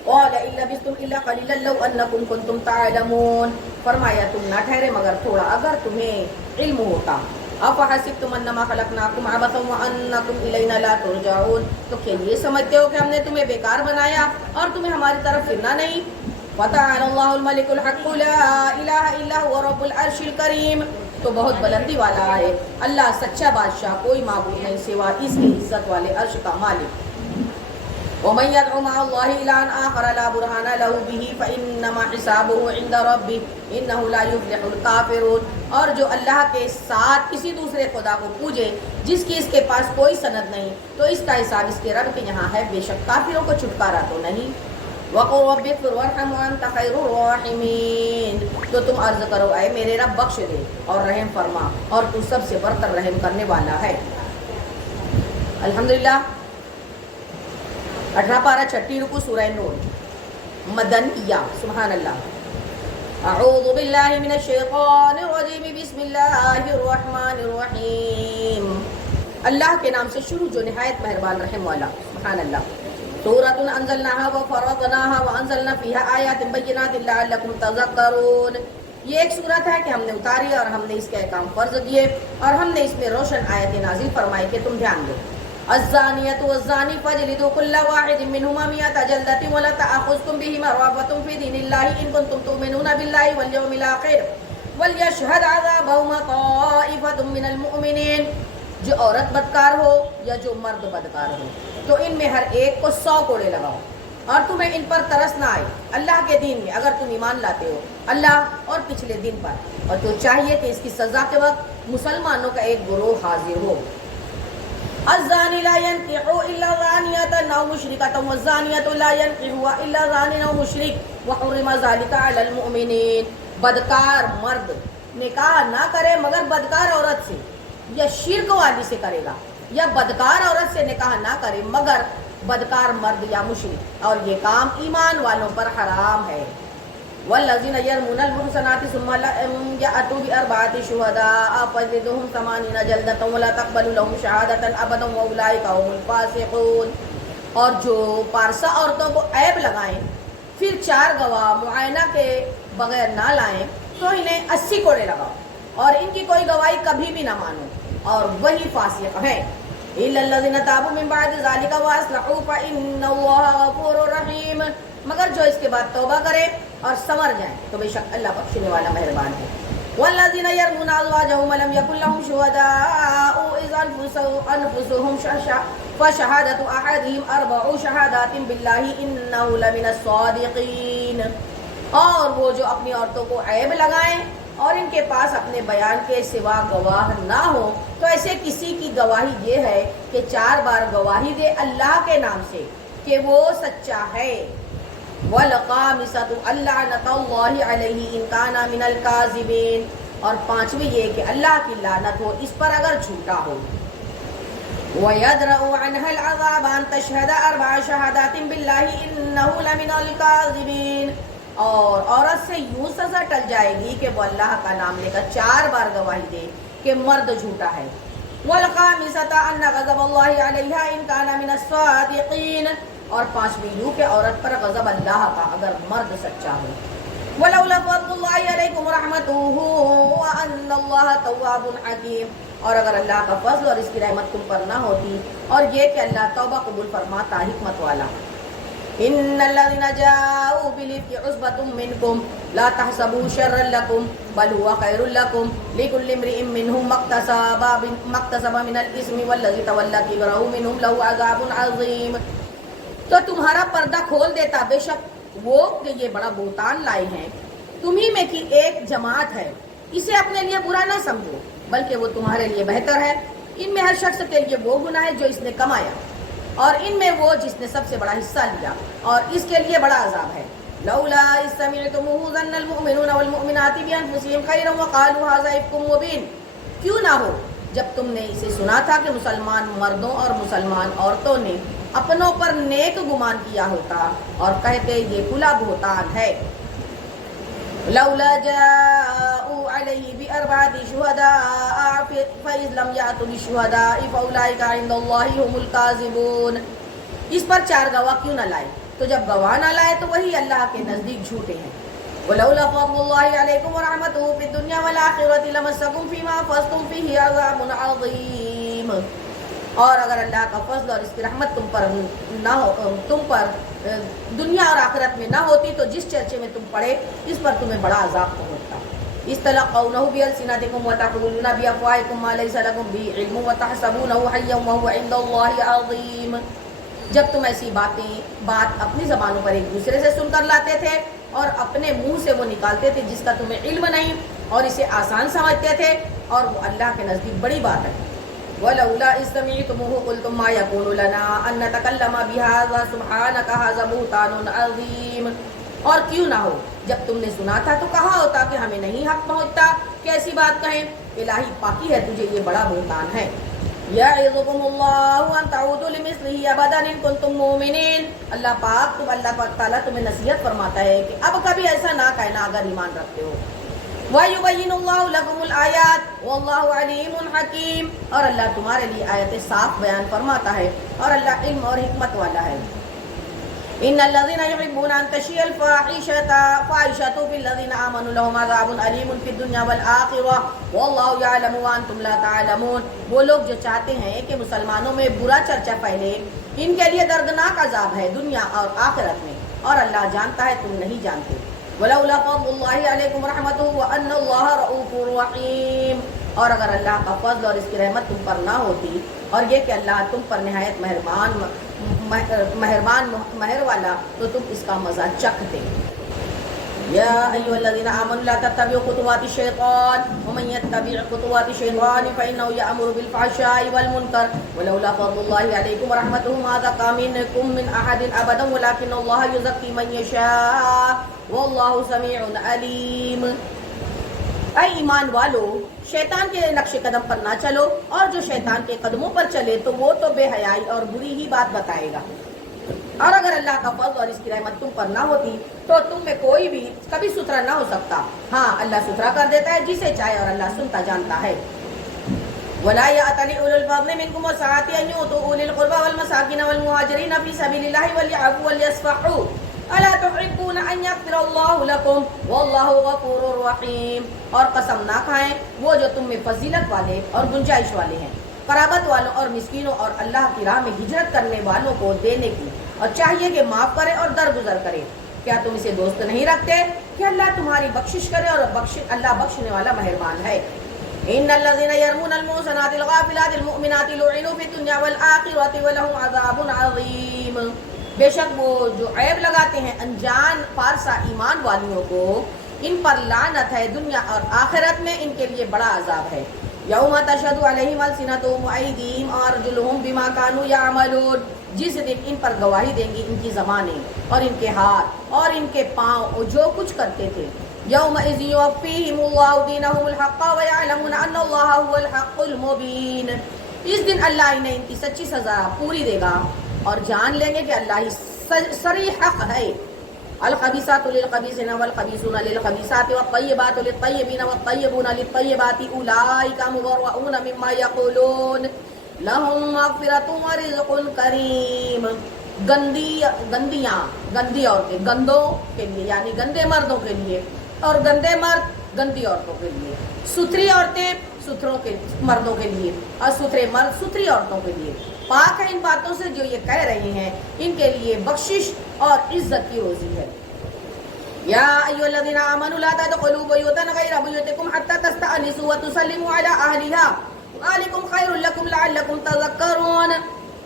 قال ان لبثتم الا قليلا لو انكم كنتم تعلمون. فرمایا تم نہ ٹھہرے مگر تھوڑا اگر تمہیں علم ہوتا. افحسبتم انما خلقناكم عبثا وانكم الينا لا ترجعون. تو کیا یہ سمجھتے ہو کہ ہم نے تمہیں بیکار بنایا اور تمہیں ہماری طرف پھرنا نہیں. فتعالى الله الملك الحق لا اله الا هو رب العرش الكريم. تو بہت بلندی والا ہے اللہ سچا بادشاہ کوئی معبود نہیں سوا اس کی عزت والے عرش کا مالک. ومن يدعو مع الله إلها آخر لا برهان له به فإنما حسابه عند ربه إنه لا يفلح الكافرون. اور جو اللہ کے ساتھ کسی دوسرے خدا کو پوجے جس کی اس کے پاس کوئی سند نہیں تو اس کا حساب اس کے رب کے یہاں ہے بے شک کافروں کو چھٹکارا تو نہیں. وقل رب اغفر وارحم وانت خیر الراحمین. تو تم عرض کرو اے میرے رب بخش دے اور رحم فرما اور تو سب سے برتر رحم کرنے والا ہے. الحمدللہ 18 پارہ 6 رکوع سورہ نور مدنیہ. سبحان اللہ. اعوذ باللہ من الشیطان الرجیم بسم اللہ الرحمن الرحیم. اللہ کے نام سے شروع جو نہایت مہربان رحم والا. سبحان اللہ. سورۃ انزلناها وفرضناها وانزلنا فيها آیات بینات لعلکم تذکرون. یہ ایک صورت ہے کہ ہم نے اتاری اور ہم نے اس کے احکام فرض کیے اور ہم نے اس میں روشن آیتیں نازل فرمائی کہ تم دھیان دو. الزانیۃ والزانی فاجلدوا كل واحد منهما 100 جلدۃ ولا تأخذكم بهما رأفة في دين الله إن كنتم تؤمنون بالله واليوم الآخر وليشهد عذابهما طائفة من المؤمنين. جو عورت بدکار ہو یا جو مرد بدکار ہو تو ان میں ہر ایک کو 100 کوڑے لگاؤ اور تمہیں ان پر ترس نہ آئے اللہ کے دین میں اگر تم ایمان لاتے ہو اللہ اور پچھلے دن پر. اور تو چاہیے کہ اس کی سزا کے وقت مسلمانوں کا ایک گروہ حاضر ہو. الزانی لا ينكح الا زانیۃ او مشرکۃ والزانیۃ لا ينكحها الا زان او مشرک وحرم ذلك علی المؤمنین. بدکار مرد نکاح نہ کرے مگر بدکار عورت سے یا شرک والی سے کرے گا یا بدکار عورت سے نکاح نہ کرے مگر بدکار مرد یا مشرک اور یہ کام ایمان والوں پر حرام ہے. والذین یرمون المحصنات ثم لم یأتوا بأربعة شهداء فجلدوهم 80 جلدة ولا تقبلوا لهم شهادة أبدا وأولئك هم الفاسقون. اور جو پارسا عورتوں کو عیب لگائیں پھر 4 گواہ معائنہ کے بغیر نہ لائیں تو انہیں 80 کوڑے لگاؤ اور ان کی کوئی گواہی کبھی بھی نہ مانو اور وہی فاسق ہیں. إلا الذين تابوا من بعد ذلك وأصلحوا فإن الله غفور رحيم. مگر جو اس کے بعد توبہ کرے اور سمر جائیں تو بے شک اللہ بخشنے والا مہربان ہے. والذین یرمون ازواجهم ولم یکن لهم شهداء اذ انفسهم فشهادة احدهم 4 شهادات بالله انه لمن الصادقین. اور وہ جو اپنی عورتوں کو عیب لگائیں اور ان کے پاس اپنے بیان کے سوا گواہ نہ ہو تو ایسے کسی کی گواہی یہ ہے کہ 4 بار گواہی دے اللہ کے نام سے کہ وہ سچا ہے. وَالْخَامِسَةُ اللَّعْنَةُ اللَّهِ عَلَيْهِ إِنْ كَانَ مِنَ الْكَاذِبِينَ. اور 5ویں یہ کہ اللہ کی لعنت ہو اس پر اگر جھوٹا ہو. وَيَدْرَأُ عَنْهَا الْعَذَابَ أَنْ تَشْهَدَ 4 شَهَادَاتٍ بِاللَّهِ إِنَّهُ لَمِنَ الْكَاذِبِينَ. اور عورت سے یوں سزا ٹل جائے گی کہ وہ اللہ کا نام لے کر 4 بار گواہی دے کہ مرد جھوٹا ہے. وَالْخَامِسَةَ أَنَّ غَضَبَ اللَّهِ عَلَيْهَا إِنْ كَانَ مِنَ الصَّادِقِينَ، اور 5ویں یوں کہ عورت پر غضب اللہ کا اگر مرد سچا ہو. وَلَوْلَا فَضْلُ اللَّهِ عَلَيْكُمْ وَرَحْمَتُهُ وَأَنَّ اللَّهَ تَوَّابٌ حَكِيمٌ، اور اگر اللہ کا فضل اور اس کی رحمت تم پر نہ ہوتی، اور یہ کہ اللہ توبہ قبول فرماتا، حکمت والا. ان الذين جاءوا بالإفك عصبة منكم لا تحسبوه شرا لكم بل هو خير لكم لكل امرئ منهم ما اكتسب من الإثم والذي تولى كبره منهم له عذاب عظيم. تو تمہارا پردہ کھول دیتا بے شک وہ کہ یہ بڑا بہتان لائے ہیں، تمہیں میں کی ایک جماعت ہے، اسے اپنے لیے برا نہ سمجھو بلکہ وہ تمہارے لیے بہتر ہے. ان میں ہر شخص کے لیے وہ گناہ ہے جو اس نے کمایا، اور ان میں وہ جس نے سب سے بڑا حصہ لیا، اور اس کے لیے بڑا عذاب ہے. لولا اذ سمعتموه ظن المؤمنون والمؤمنات بانفسهم خيرا وقالوا هذا افك مبين، کیوں نہ ہو جب تم نے اسے سنا تھا کہ مسلمان مردوں اور مسلمان عورتوں نے اپنوں پر نیک گمان کیا ہوتا اور کہتے یہ کھلا بہتان ہے. لولا جاءوا عليه بأربعة شهداء فإذ لم يأتوا بالشهداء فأولئك عند الله هم الكاذبون، اس پر 4 گواہ کیوں نہ لائے، تو جب گواہ نہ لائے تو وہی اللہ کے نزدیک جھوٹے ہیں. ولولا فضل الله عليكم ورحمته في الدنيا والآخرة لمسكم فيما أفضتم فيه عذاب عظيم، اور اگر اللہ کا فضل اور اس کی رحمت تم پر دنیا اور آخرت میں نہ ہوتی تو جس چرچے میں تم پڑے اس پر تمہیں بڑا عذاب پہنچتا. استلقونه بألسنتكم وتقولون بأفواهكم ما ليس لكم به علم وتحسبونه حيا وهو عند الله عظيم، جب تم ایسی بات اپنی زبانوں پر ایک دوسرے سے سن کر لاتے تھے اور اپنے منہ سے وہ نکالتے تھے جس کا تمہیں علم نہیں، اور اسے آسان سمجھتے تھے، اور وہ اللہ کے نزدیک بڑی بات ہے. ولولا اذ سمعتموه قلتم ما يكون لنا ان نتكلم بهذا سبحانك هذا بهتان عظيم، اور کیوں نہ ہو جب تم نے سنا تھا تو کہا ہوتا کہ ہمیں نہیں حق پہنچتا کہ ایسی بات کہیں، الہی پاکی ہے تجھے، یہ بڑا بہتان ہے. یعظکم اللہ ان تعودوا لمثلہ ابدا ان کنتم مؤمنین، اللہ پاک تعالیٰ تمہیں نصیحت فرماتا ہے کہ اب کبھی ایسا نہ کہنا اگر ایمان رکھتے ہو. وَيُبَيِّنُ اللَّهُ لَكُمُ الْآيَاتِ وَاللَّهُ عَلِيمٌ حَكِيمٌ، اور اللہ تمہارے لیے آیتیں صاف بیان فرماتا ہے اور اللہ علم اور حکمت والا ہے. إِنَّ الَّذِينَ يُحِبُّونَ أَن تَشِيعَ الْفَاحِشَةُ فِي الَّذِينَ آمَنُوا لَهُمْ عَذَابٌ أَلِيمٌ فِي الدُّنْيَا وَالْآخِرَةِ وَاللَّهُ يَعْلَمُ وَأَنْتُمْ لَا تَعْلَمُونَ، وہ لوگ جو چاہتے ہیں کہ مسلمانوں میں برا چرچا پھیلے ان کے لیے دردناک عذاب ہے دنیا اور آخرت میں، اور اللہ جانتا ہے تم نہیں جانتے. ولولا فضل اللہ علیکم ورحمتہ وان اللہ رؤوف رحیم، اور اگر اللہ کا فضل اور اس کی رحمت تم پر نہ ہوتی اور یہ کہ اللہ تم پر نہایت مہر والا تو تم اس کا مزہ چکھتے. یا ایھا الذین آمنوا لا تتبعوا خطوات الشیطان ومن يتبع خطوات الشیطان فإنه يأمر بالفحشاء والمنکر ولولا فضل اللہ علیکم ورحمتہ ما زکى منکم من احد ابدا ولکن اللہ یزکی من یشاء واللہ سمیع علیم. اے ایمان والو، شیطان کے نقش قدم پر نہ چلو، اور جو شیطان کے قدموں پر چلے تو وہ تو بے حیائی اور بری ہی بات بتائے گا. اور اگر اللہ کا فضل اور اس کی رحمت تم پر نہ ہوتی تو تم میں کوئی بھی کبھی ستھرا نہ ہو سکتا. ہاں اللہ ستھرا کر دیتا ہے جسے چاہے اور اللہ سنتا جانتا ہے. ولا يأتل أولو الفضل منكم والسعة أن يؤتوا أولي القربى والمساكين والمهاجرين في سبيل الله وليعفوا وليصفحوا ألا تحبون أن يغفر الله لكم والله غفور رحيم. اور قسم نہ کھائیں وہ جو تم میں فضیلت والے اور گنجائش والے ہیں، قرابت والوں اور مسکینوں اور اللہ کی راہ میں ہجرت کرنے والوں کو دینے کی، اور چاہیے کہ معاف کرے اور درگزر کرے. کیا تم اسے دوست نہیں رکھتے کہ اللہ تمہاری بخشش کرے، اور اللہ بخشنے والا مہربان ہے. ان الذين يرمون المحصنات الغافلات المؤمنات لعنوا في الدنيا والآخرة ولهم عذاب عظيم، بے شک وہ جو عیب لگاتے ہیں انجان پارسا ایمان والیوں کو، ان پر لعنت ہے دنیا اور آخرت میں، ان کے لیے بڑا عذاب ہے. یوم تشہد علیہم السنتہم وایدیہم وارجلہم بما کانوا یعملون، جس دن ان پر گواہی دیں گی ان کی زبانیں اور ان کے ہاتھ اور ان کے پاؤں جو کچھ کرتے تھے. یومئذ یوفیہم اللہ دینہم الحق ویعلمون ان اللہ هو الحق المبین، اس دن اللہ انہیں ان کی سچی سزا پوری دے گا اور جان لیں گے کہ اللہ ہی صریح حق ہے. الخبیثات للخبیثین والخبیثون للخبیثات والطیبات للطیبین والطیبون للطیبات اولئک مبرؤون مما یقولون لہم مغفرۃ ورزق کریم. گندی عورتیں گندوں کے لیے یعنی گندے مردوں کے لیے، اور گندے مرد گندی عورتوں کے لیے. ستھری عورتیں ستھروں کے مردوں کے لیے، اور ستھرے مرد ستھری عورتوں کے لیے. پاک ہے ان باتوں سے جو یہ کہہ رہے ہیں، ان کے لیے بخشش اور عزت کی روزی ہے. یا ایھا الذین آمنوا لا تدخلوا بیوتا غیر بیوتکم حتی تستأنسوا وتسلموا علی اہلها ذلکم خیر لکم لعلکم تذکرون.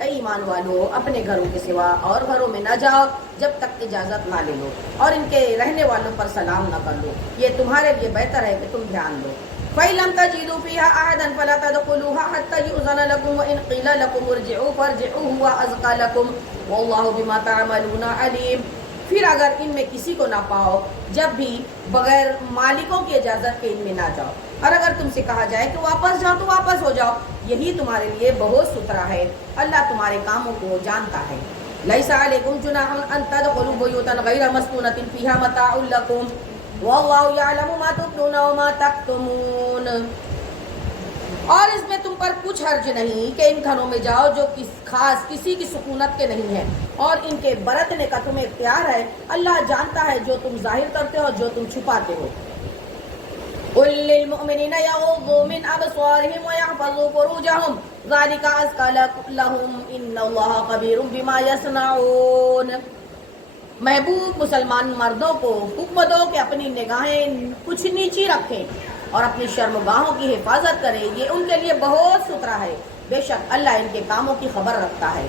اے ایمان والو، اپنے گھروں کے سوا اور گھروں میں نہ جاؤ جب تک اجازت نہ لے لو، اور ان کے رہنے والوں پر سلام نہ کر لو، یہ تمہارے لیے بہتر ہے کہ تم دھیان دو. فَإِن لَمْ تَجِدُوا فِيهَا أَحَدًا فَلَا تَدْخُلُوهَا حَتَّى يُؤْذَنَ لَكُمْ وَإِنْ قِيلَ لَكُمُ ارْجِعُوا فَارْجِعُوا هُوَ أَزْكَىٰ لَكُمْ وَاللَّهُ بِمَا تَعْمَلُونَ عَلِيمٌ. پھر اگر ان میں کسی کو نہ پاؤ جب بھی بغیر مالکوں کی اجازت کے ان میں نہ جاؤ، اور اگر تم سے کہا جائے کہ واپس جاؤ تو واپس ہو جاؤ، یہی تمہارے لیے بہت ستھرا ہے، اللہ تمہارے کاموں کو جانتا ہے. لَيْسَ عَلَيْكُمْ جُنَاحٌ أَن تَدْخُلُوا بُيُوتًا غَيْرَ مَسْكُونَةٍ فِيهَا مَتَاعٌ لَكُمْ وَاللَّهُ يَعْلَمُ مَا تُبْدُونَ وَمَا تَكْتُمُونَ. اور اس میں تم پر کچھ حرج نہیں کہ ان گھروں میں جاؤ جو خاص کسی کی سکونت کے نہیں ہیں، اور ان کے برتنے کا تمہیں اختیار ہے. اللہ جانتا ہے جو تم ظاہر کرتے ہو اور جو تم چھپاتے ہو. قُل لِّلْمُؤْمِنِينَ يَغُضُّوا مِنْ أَبْصَارِهِمْ وَيَحْفَظُوا فُرُوجَهُمْ ذَلِكَ أَزْكَىٰ لَهُمْ إِنَّ اللَّهَ خَبِيرٌ بِمَا يَصْنَعُونَ. محبوب مسلمان مردوں کو حکم دو کہ اپنی نگاہیں کچھ نیچی رکھیں اور اپنی شرمگاہوں کی حفاظت کریں، یہ ان کے لیے بہت ستھرا ہے، بے شک اللہ ان کے کاموں کی خبر رکھتا ہے.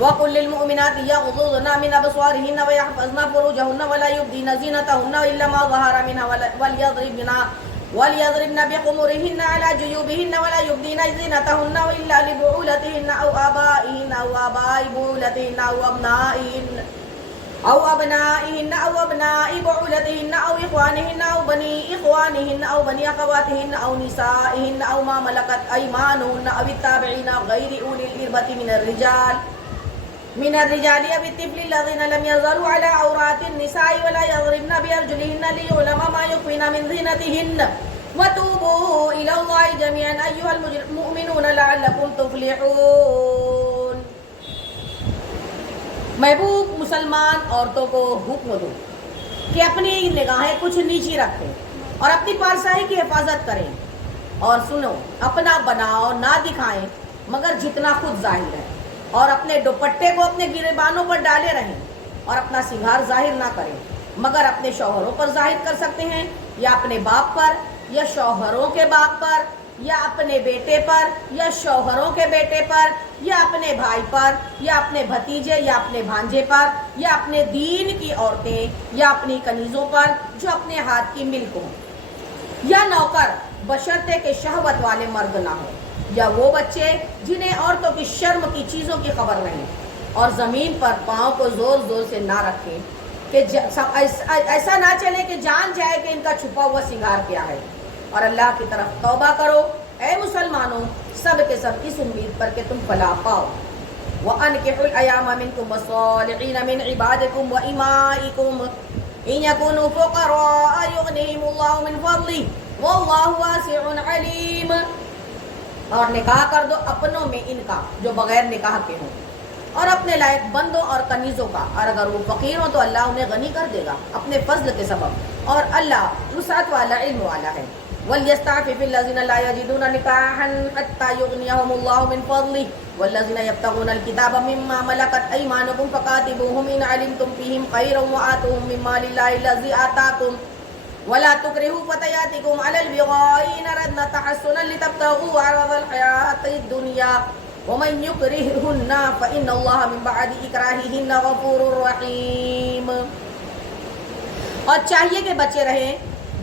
وَقُل لِّلْمُؤْمِنَاتِ يَغْضُضْنَ مِنْ أَبْصَارِهِنَّ وَيَحْفَظْنَ فُرُوجَهُنَّ وَلَا يُبْدِينَ زِينَتَهُنَّ إِلَّا مَا ظَهَرَ مِنْهَا وَلْيَضْرِبْنَ بِخُمُرِهِنَّ عَلَى جُيُوبِهِنَّ وَلَا يُبْدِينَ زِينَتَهُنَّ إِلَّا لِبُعُولَتِهِنَّ أَوْ آبَائِهِنَّ أَوْ آبَاءِ بُعُولَتِهِنَّ أَوْ أَبْنَائِهِنَّ أَوْ أَبْنَاءِ بُعُولَتِهِنَّ أَوْ إِخْوَانِهِنَّ أَوْ بَنِي إِخْوَانِهِنَّ أَوْ بَنِي أَخَوَاتِهِنَّ أَوْ نِسَائِهِنَّ أَوْ مَا مَلَكَتْ أَيْمَانُهُنَّ أَوِ التَّابِعِينَ غَيْرِ أُولِي الْإِرْبَةِ من الرجال أو الطفل الذين لم يظهروا على عورات النساء ولا يضربن بأرجلهن ليعلم ما يخفين من زينتهن وتوبوا إلى الله جميعا أيها المؤمنون لعلكم تفلحون. محبوب مسلمان عورتوں کو حکم دو کہ اپنی نگاہیں کچھ نیچی رکھیں اور اپنی پارسائی کی حفاظت کریں، اور سنو، اپنا بناؤ نہ دکھائیں مگر جتنا خود ظاہر ہے، اور اپنے دوپٹے کو اپنے گریبانوں پر ڈالے رہیں، اور اپنا سنگھار ظاہر نہ کریں مگر اپنے شوہروں پر ظاہر کر سکتے ہیں، یا اپنے باپ پر، یا شوہروں کے باپ پر، یا اپنے بیٹے پر، یا شوہروں کے بیٹے پر، یا اپنے بھائی پر، یا اپنے بھتیجے یا اپنے بھانجے پر، یا اپنے دین کی عورتیں یا اپنی کنیزوں پر جو اپنے ہاتھ کی ملک ہوں، یا نوکر بشرطے کہ شہوت والے مرد نہ ہوں، یا وہ بچے جنہیں عورتوں کی شرم کی چیزوں کی خبر نہیں، اور زمین پر پاؤں کو زور زور سے نہ رکھیں کہ ایسا نہ چلے کہ جان جائے کہ ان کا چھپا ہوا سنگار کیا ہے، اور اللہ کی طرف توبہ کرو اے مسلمانوں سب کے سب اس امید پر کہ تم فلاح پاؤ. وَأَنكِحُوا الْأَيَامَ مِنكُمْ وَالصَّالِحِينَ مِنْ عِبَادِكُمْ وَإِمَائِكُمْ إِنْ يَكُونُوا فُقَرَاءَ يُغْنِهِمُ اللَّهُ مِنْ فَضْلِهِ وَاللَّهُ وَاسِعٌ عَلِيمٌ. اور نکاح کر دو اپنوں میں ان کا جو بغیر نکاح کے ہوں، اور اپنے لائق بندوں اور کنیزوں کا، اور اگر وہ فقیر ہوں تو اللہ انہیں غنی کر دے گا اپنے فضل کے سبب، اور اللہ وسعت والا علم والا ہے. وَلْيَسْتَعْفِفِ الَّذِينَ لَا يَجِدُونَ نِكَاحًا حَتَّى يُغْنِيَهُمُ اللَّهُ مِنْ فَضْلِهِ وَالَّذِينَ يَبْتَغُونَ الْكِتَابَ مِمَّا مَلَكَتْ أَيْمَانُكُمْ فَكَاتِبُوهُمْ إِنْ عَلِمْتُمْ فِيهِمْ خَيْرًا وَآتُوهُمْ مِنْ مَالِ اللَّهِ الَّذِي آتَاكُمْ وَلَا تُكْرِهُوا فَتَيَاتِكُمْ عَلَى الْبِغَاءِ إِنْ أَرَدْنَ تَحَصُّنًا لِتَبْتَغُوا عَرَضَ الْحَيَاةِ الدُّنْيَا وَمَنْ يُكْرِههُنَّ فَإِنَّ اللَّهَ مِنْ بَعْدِ إِكْرَاهِهِنَّ غَفُورٌ رَحِيمٌ. اور چاہیے کہ بچے رہیں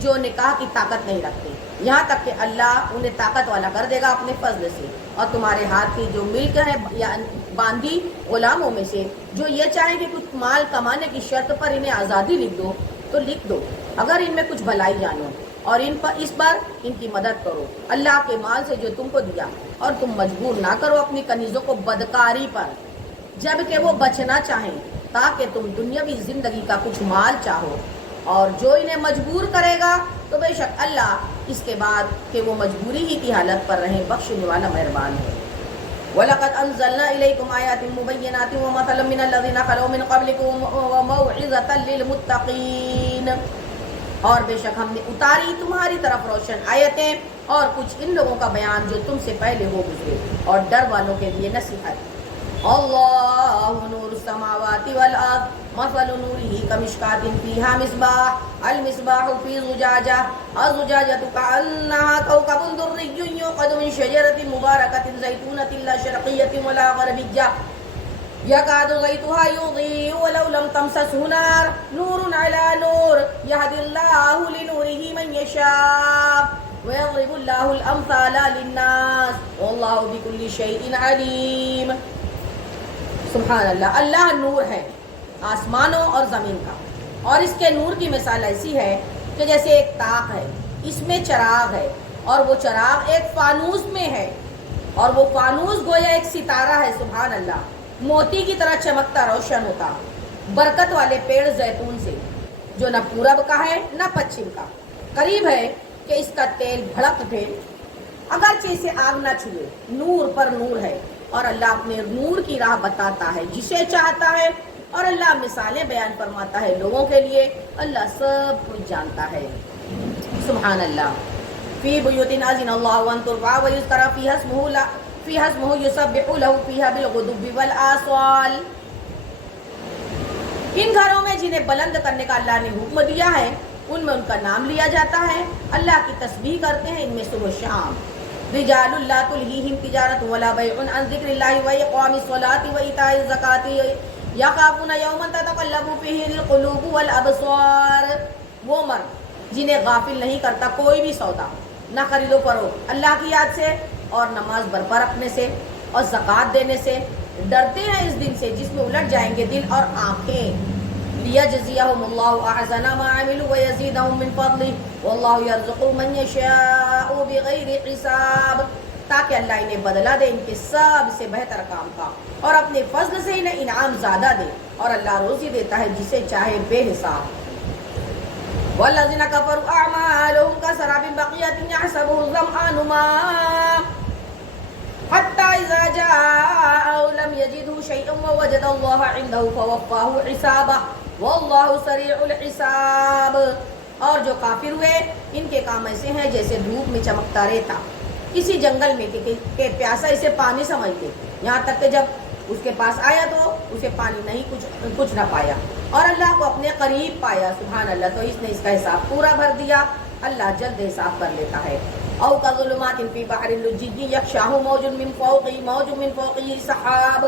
جو نکاح کی طاقت نہیں رکھتے، یہاں تک کہ اللہ انہیں طاقت والا کر دے گا اپنے فضل سے. اور تمہارے ہاتھ کی جو ملک ہے یا باندھی غلاموں میں سے جو یہ چاہیں کہ کچھ مال کمانے کی شرط پر انہیں آزادی لکھ دو تو لکھ دو، اگر ان میں کچھ بھلائی جانو، اور ان پر اس بار ان کی مدد کرو اللہ کے مال سے جو تم کو دیا، اور تم مجبور نہ کرو اپنی کنیزوں کو بدکاری پر جب کہ وہ بچنا چاہیں، تاکہ تم دنیاوی زندگی کا کچھ مال چاہو، اور جو انہیں مجبور کرے گا تو بے شک اللہ اس کے بعد کہ وہ مجبوری ہی کی حالت پر رہیں بخشنے والا مہربان ہے۔ وَلَقَدْ أَنزَلْنَا إِلَيْكُمْ آيَاتٍ مُبَيِّنَاتٍ وَمَثَلًا مِّنَ الَّذِينَ خَلَوْا مِن قَبْلِكُمْ وَمَوْعِظَةً لِّلْمُتَّقِينَ، اور بے شک ہم نے اتاری تمہاری طرف روشن آیتیں اور کچھ ان لوگوں کا بیان جو تم سے پہلے ہو گزرے، اور ڈر والوں کے لیے نصیحت۔ اللہ نور السماوات والارض مثل نوره كمشكاة فيها مصباح المصباح في زجاجة الزجاجة كأنها كوكب دري يوقد من شجرة مباركة زيتونة لا شرقية ولا غربية يكاد زيتها يضيء ولو لم تمسسه نار نور على نور يهدي الله لنوره من يشاء ويضرب الله الأمثال للناس والله بكل شيء عليم۔ سبحان اللہ، اللہ نور ہے آسمانوں اور زمین کا، اور اس کے نور کی مثال ایسی ہے کہ جیسے ایک طاق ہے، اس میں چراغ ہے، اور وہ چراغ ایک فانوس میں ہے، اور وہ فانوس گویا ایک ستارہ ہے، سبحان اللہ، موتی کی طرح چمکتا روشن ہوتا، برکت والے پیڑ زیتون سے جو نہ پورب کا ہے نہ پچھم کا، قریب ہے کہ اس کا تیل بھڑک اٹھے اگرچہ اسے آگ نہ چھوئے، نور پر نور ہے، اور اللہ اپنے نور کی راہ بتاتا ہے جسے چاہتا ہے، اور اللہ مثالیں بیان فرماتا ہے لوگوں کے لیے، اللہ سب کچھ جانتا ہے، سبحان اللہ۔ فی بیوت اذن اللہ ان ترفع ویذکر فیہا اسمہ یسبح لہ فیہا بالغدو والآصال۔ ان گھروں میں جنہیں بلند کرنے کا اللہ نے حکم دیا ہے ان میں ان کا نام لیا جاتا ہے، اللہ کی تسبیح کرتے ہیں ان میں صبح و شام۔ رجال لا تلہیہم تجارۃ ولا بیع عن ذکر اللہ واقام الصلاۃ وایتاء الزکاۃ یخافون یوما تتقلب فیہ القلوب والابصار۔ وہ مرد جنہیں غافل نہیں کرتا کوئی بھی سودا، نہ خرید و فروخت، اللہ کی یاد سے اور نماز برپا رکھنے سے اور زکوٰۃ دینے سے، ڈرتے ہیں اس دن سے جس میں الٹ جائیں گے دل اور آنکھیں۔ لِيَجْزِيَهُمُ اللَّهُ أَحْسَنَ مَا عَمِلُوا وَيَزِيدَهُم مِّن فَضْلِهِ وَاللَّهُ يَرْزُقُ مَن يَشَاءُ بِغَيْرِ حِسَابٍ، تاکہ اللہ انہیں بدلہ دے ان کے سب سے بہتر کام کا، اور اپنے فضل سے انہیں انعام زیادہ دے، اور اللہ روزی دیتا ہے جسے چاہے بے حساب۔ وَالَّذِينَ كَفَرُوا أَعْمَالُهُمْ كَسَرَابٍ بَقِيعَةٍ يَحْسَبُهُ الظَّمْآنُ مَاءً حَتَّى إِذَا جَاءَهُ لَمْ يَجِدْهُ شَيْئًا وَوَجَدَ اللَّهَ عِندَهُ فَوَفَّاهُ حِسَابَهُ واللہ سریع الحساب۔ اور جو کافر ہوئے ان کے کام ایسے ہیں جیسے دھوپ میں چمکتا ریتا کسی جنگل میں کہ پیاسا اسے پانی سمجھتے، یہاں تک کہ جب اس کے پاس آیا تو اسے پانی نہیں کچھ نہ پایا، اور اللہ کو اپنے قریب پایا، سبحان اللہ، تو اس نے اس کا حساب پورا بھر دیا، اللہ جلد حساب کر لیتا ہے۔ او کظلمات فی بحر لجی یغشاہ موج من فوقہ سحاب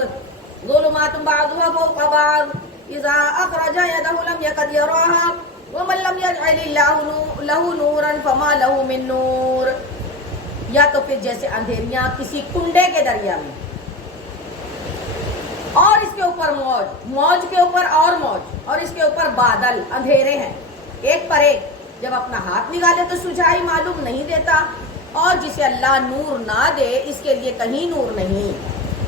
ظلمات بعضها فوق بعض اذا اخرج يده لم يكد يراها ومن لم يجعل الله له نورا فما له من نور۔ یا تو پھر جیسے اندھیریاں کسی کنڈے کے دریا میں، اور اس کے اوپر موج کے اوپر اور موج، اور اس کے اوپر بادل، اندھیرے ہیں ایک پر ایک، جب اپنا ہاتھ نکالے تو سجائی معلوم نہیں دیتا، اور جسے اللہ نور نہ دے اس کے لیے کہیں نور نہیں۔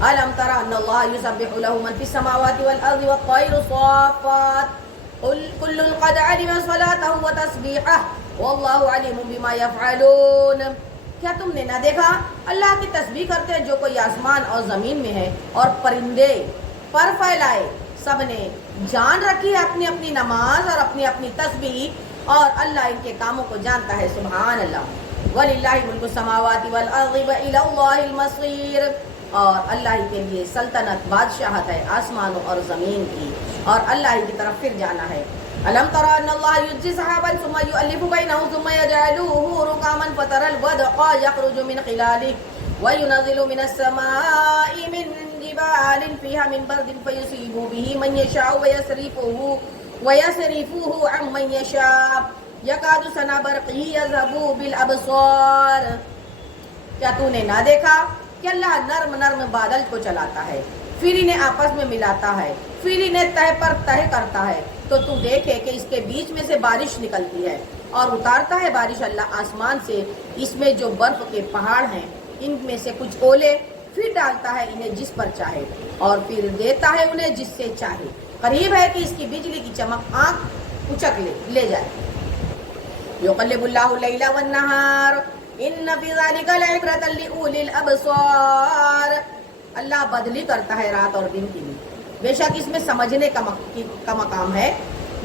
أَلَمْ تَرَ أَنَّ اللَّهَ يُسَبِّحُ لَهُ مَن فِي السَّمَاوَاتِ وَالْأَرْضِ وَالطَّيْرُ صَافَّاتٍ كُلٌّ قَدْ عَلِمَ صَلَاتَهُ وَتَسْبِيحَهُ وَاللَّهُ عَلِيمٌ بِمَا يَفْعَلُونَ۔ کیا تم نے نہ دیکھا اللہ کی تسبیح کرتے ہیں جو کوئی آسمان اور زمین میں ہے، اور پرندے پر پھیلائے، سب نے جان رکھی ہے اپنی اپنی نماز اور اپنی اپنی تسبیح، اور اللہ ان کے کاموں کو جانتا ہے، سبحان اللہ۔ وَلِلَّهِ مُلْكُ السَّمَاوَاتِ وَالْأَرْضِ وَإِلَى اللَّهِ الْمَصِيرُ، اور اللہ ہی کے لیے سلطنت، بادشاہت ہے آسمانوں اور زمین کی، اور اللہ ہی کی طرف پھر جانا ہے۔ أَلَمْ تَرَ أَنَّ اللَّهَ يُزْجِي سَحَابًا ثُمَّ يُؤَلِّفُ بَيْنَهُ ثُمَّ يَجْعَلُهُ رُكَامًا فَتَرَى الْوَدْقَ يَخْرُجُ مِنْ خِلَالِهِ وَيُنَزِّلُ مِنَ السَّمَاءِ مِنْ جِبَالٍ فِيهَا مِنْ بَرْدٍ فَيُصِيبُ بِهِ مَنْ يَشَاءُ وَيَصْرِفُهُ عَمَّنْ يَشَاءُ يَكَادُ سَنَا بَرْقِهِ يَذْهَبُ بِالْأَبْصَارِ۔ کیا تو نے نہ دیکھا کہ اللہ نرم نرم بادل کو چلاتا ہے، پھر انہیں آپس میں ملاتا ہے، پھر انہیں تہ پر تہ کرتا ہے، تو تو دیکھے کہ اس کے بیچ میں سے بارش نکلتی ہے، اور اتارتا ہے بارش اللہ آسمان سے، اس میں جو برف کے پہاڑ ہیں ان میں سے کچھ اولے، پھر ڈالتا ہے انہیں جس پر چاہے، اور پھر دیتا ہے انہیں جس سے چاہے۔ قریب ہے کہ اس کی بجلی کی چمک آنکھ اچک لے جائے. یقلب اللہ اللیل والنہار ان فی ذلک لعبرۃ لأولی الابصار. اللہ بدلی کرتا ہے رات اور دن کے لیے، بے شک اس میں سمجھنے کا مقام ہے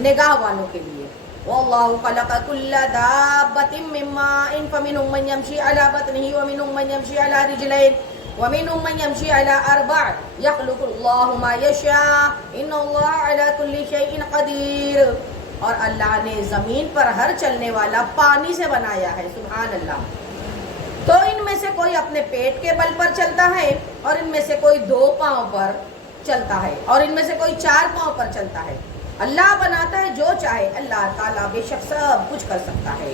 نگاہ والوں کے لیے. واللہ خلق کل دابۃ من ماء فمنهم من یمشی علی بطنہ ومنهم من یمشی علی رجلین ومنهم من یمشی علی اربع یخلق اللہ ما یشاء ان اللہ علی کل شیء قدیر. اور اللہ نے زمین پر ہر چلنے والا پانی سے بنایا ہے. سبحان اللہ. تو ان میں سے کوئی اپنے پیٹ کے بل پر چلتا ہے اور ان میں سے کوئی 2 پاؤں پر چلتا ہے اور ان میں سے کوئی 4 پاؤں پر چلتا ہے. اللہ بناتا ہے جو چاہے. اللہ تعالیٰ بے شک سب کچھ کر سکتا ہے.